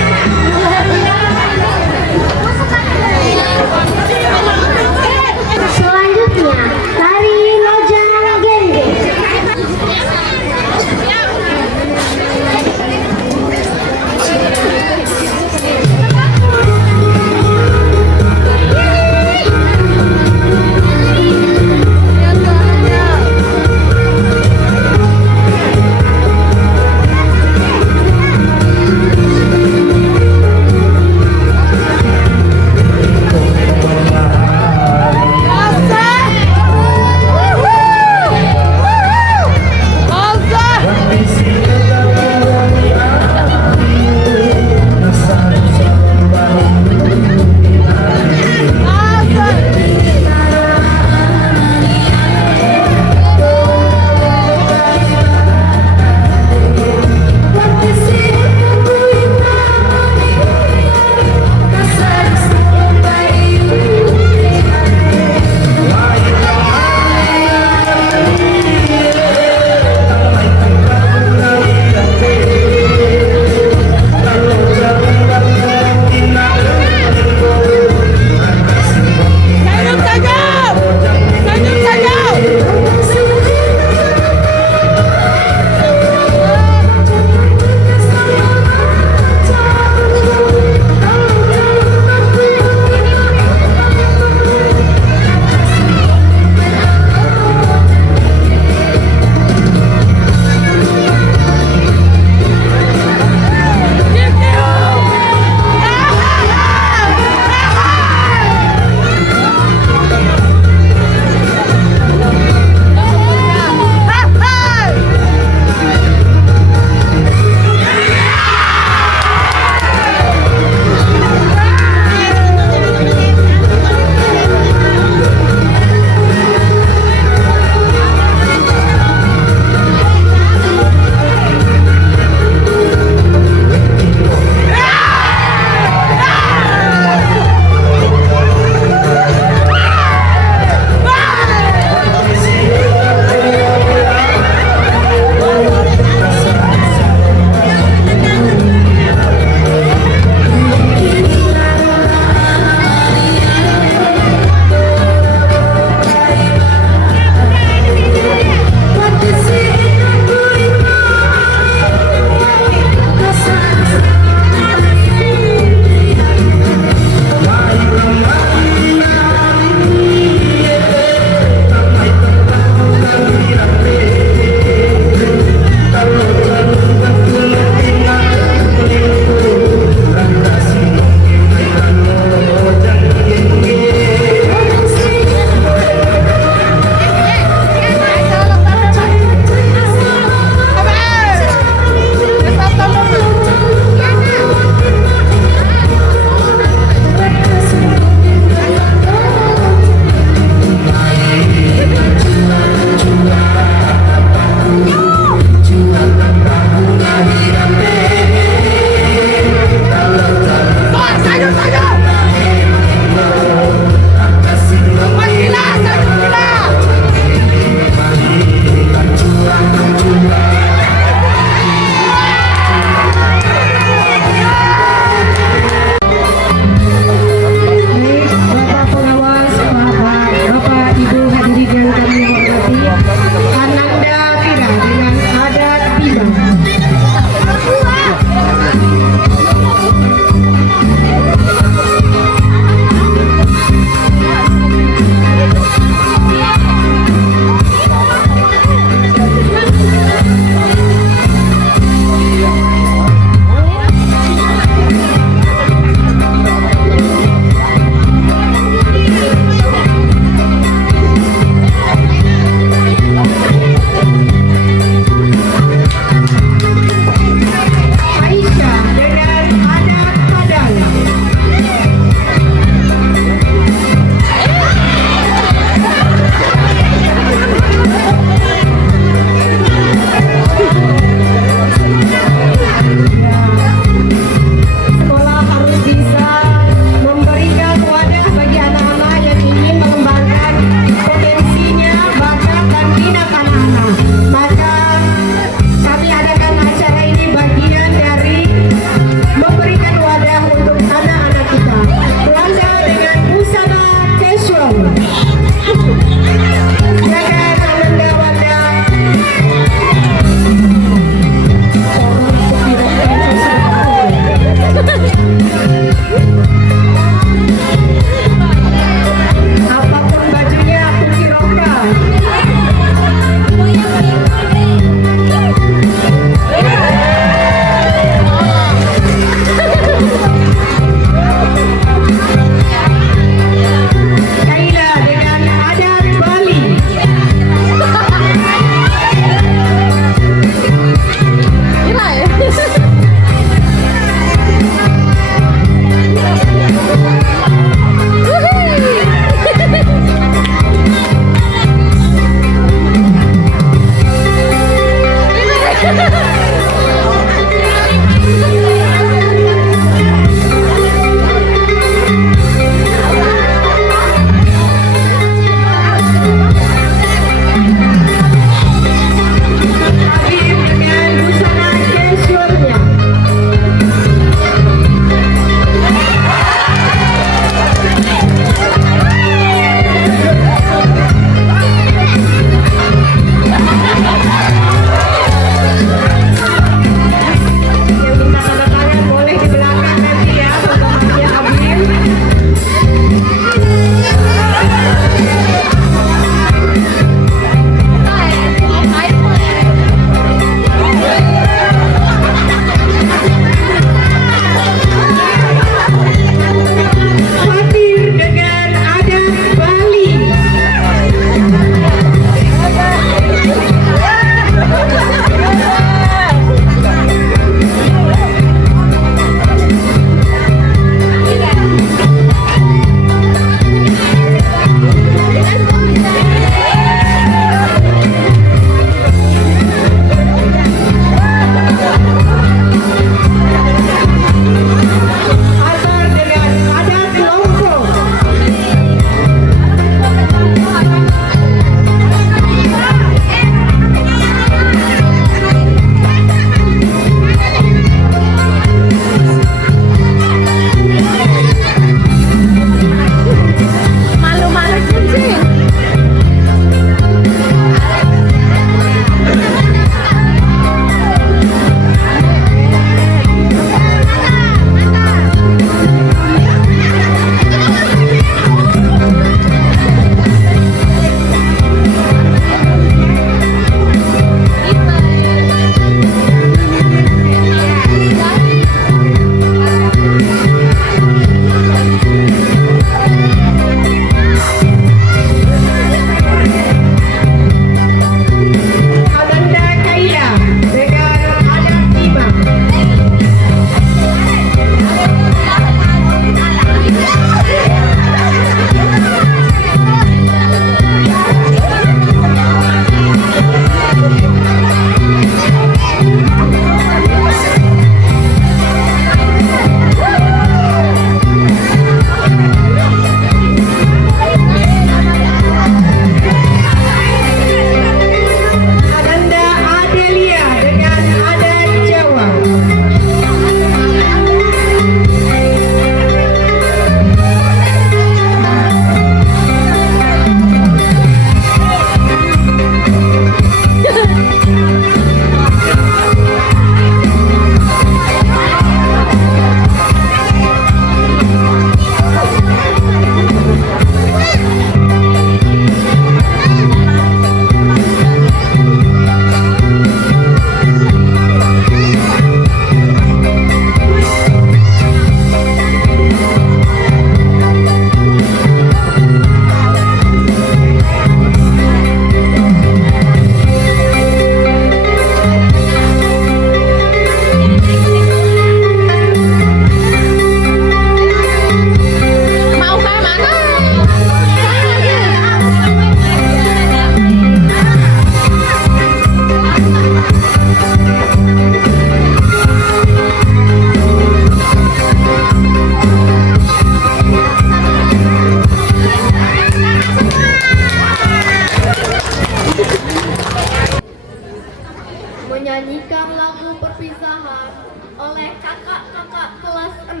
menyanyikan lagu perpisahan oleh kakak-kakak kelas 6.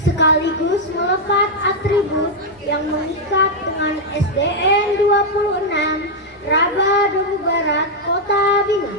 Sekaligus melekat atribut yang mengikat dengan SDN 26 Raba Duku Barat, Kota Bima.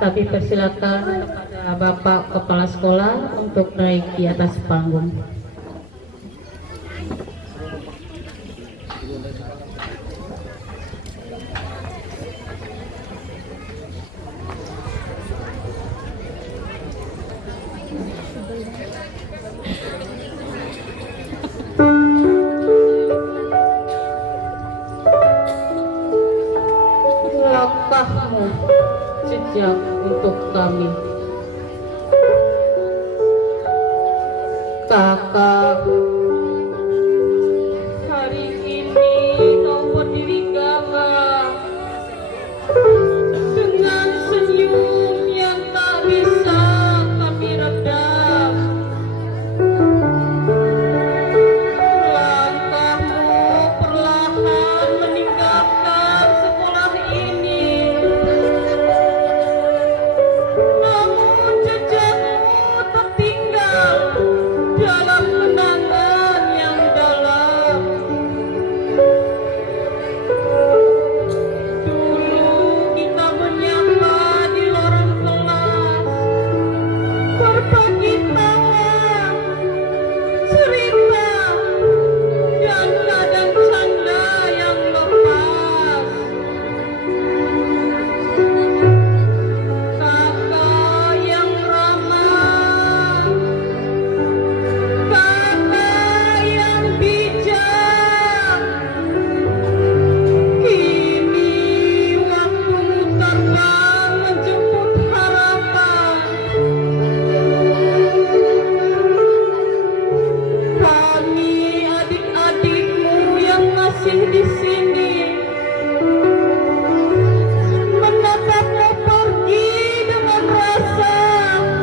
Tapi persilakan kepada Bapak Kepala Sekolah untuk naik di atas panggung. Langkahmu jejak untuk kami. Kakak, hari ini kau berdiri gagah dengan senyum yang tak bisa kami redam. Langkahmu perlahan meninggalkan sekolah ini. Namun jejakmu tertinggal dalam kenangan yang dalam. Dulu kita menyapa di lorong kelas, berbagi tawa, cerita, dan kadang canda yang lepas. Kakak yang ramah, kakak yang bijak, kini waktumu terbang menjemput harapan. Kami adik-adikmu yang masih di sini menatapmu pergi dengan rasa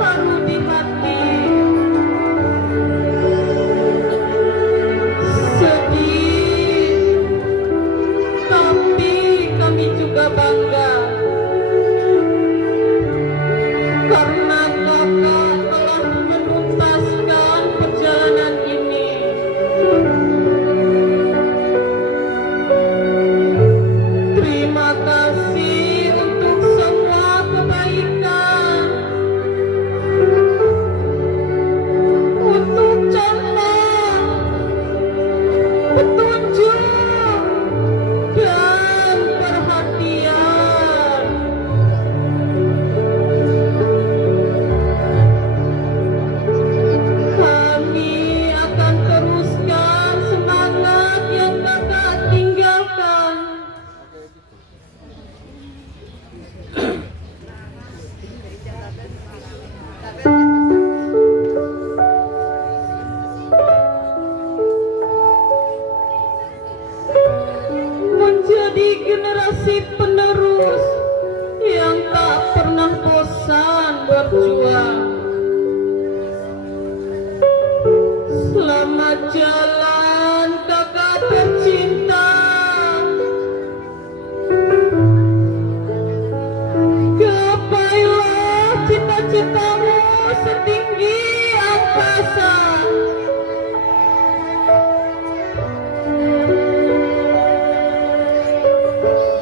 haru di hati. Sedih, tapi kami juga bangga karena kakak telah menuntaskan perjalanan ini. Terima kasih untuk semua kebaikan, untuk contoh, petunjuk, dan perhatian. Kami akan teruskan semangat yang kakak tinggalkan. Menjadi generasi penerus yang tak pernah bosan berjuang. Selamat jalan kakak tercinta. Gapailah cita-citamu setinggi angkasa.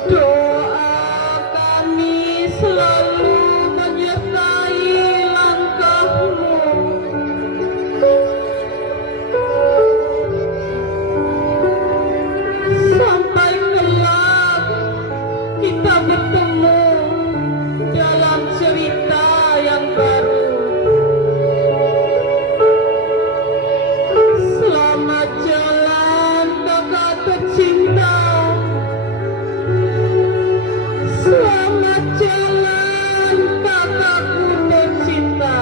Doa kami selalu menyertai langkahmu. Sampai kelak kita bertemu dalam cerita yang baru. Selamat jalan kakak tercinta. Selamat jalan kakakku tercinta.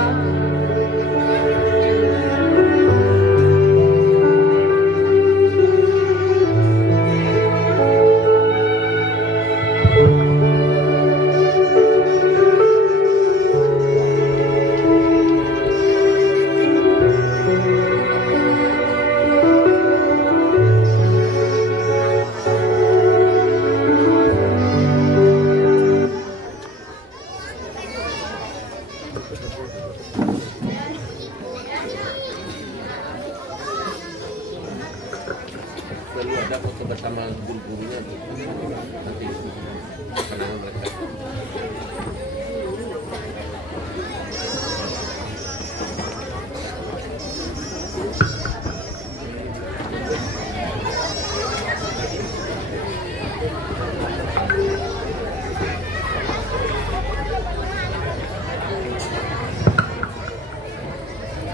Lalu ada foto bersama guru-gurunya tuh nanti kenangan mereka.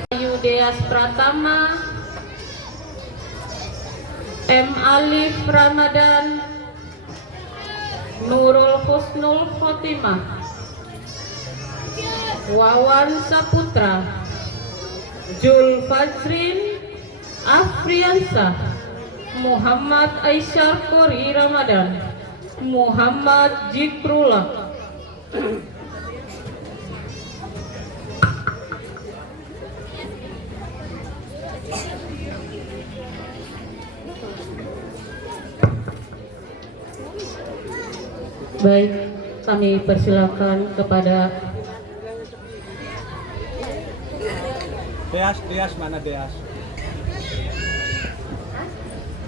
Ayu Deas Pratama, M. Alif Ramadan, Nurul Husnul Khotimah, Wawan Saputra, Jul Fajrin Afriansah, Muhammad Aisyar Kori Ramadan, Muhammad Jikrullah. Baik, kami persilakan kepada Deas mana Deas?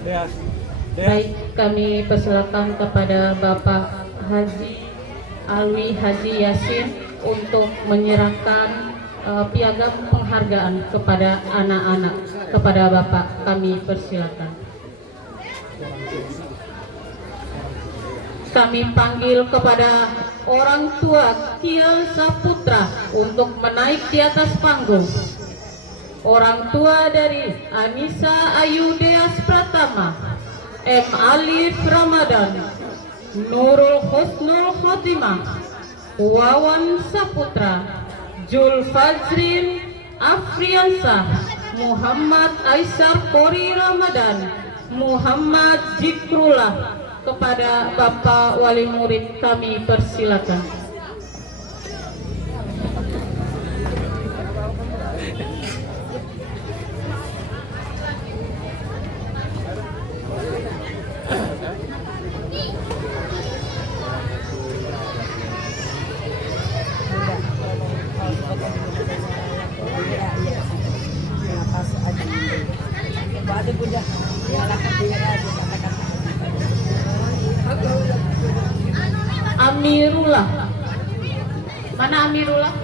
Deas. Baik, kami persilakan kepada Bapak Haji Alwi Haji Yasin untuk menyerahkan piagam penghargaan kepada anak-anak. Kepada Bapak kami persilakan. Kami panggil kepada orang tua Kian Saputra untuk menaik di atas panggung. Orang tua dari Anissa Ayu Deas Pratama, M. Alif Ramadan, Nurul Husnul Khotimah, Wawan Saputra, Jul Fajrin Afriansah, Muhammad Aisyar Kori Ramadan, Muhammad Jikrullah. Kepada Bapak Wali Murid kami persilakan. Amirullah. Mana Amirullah?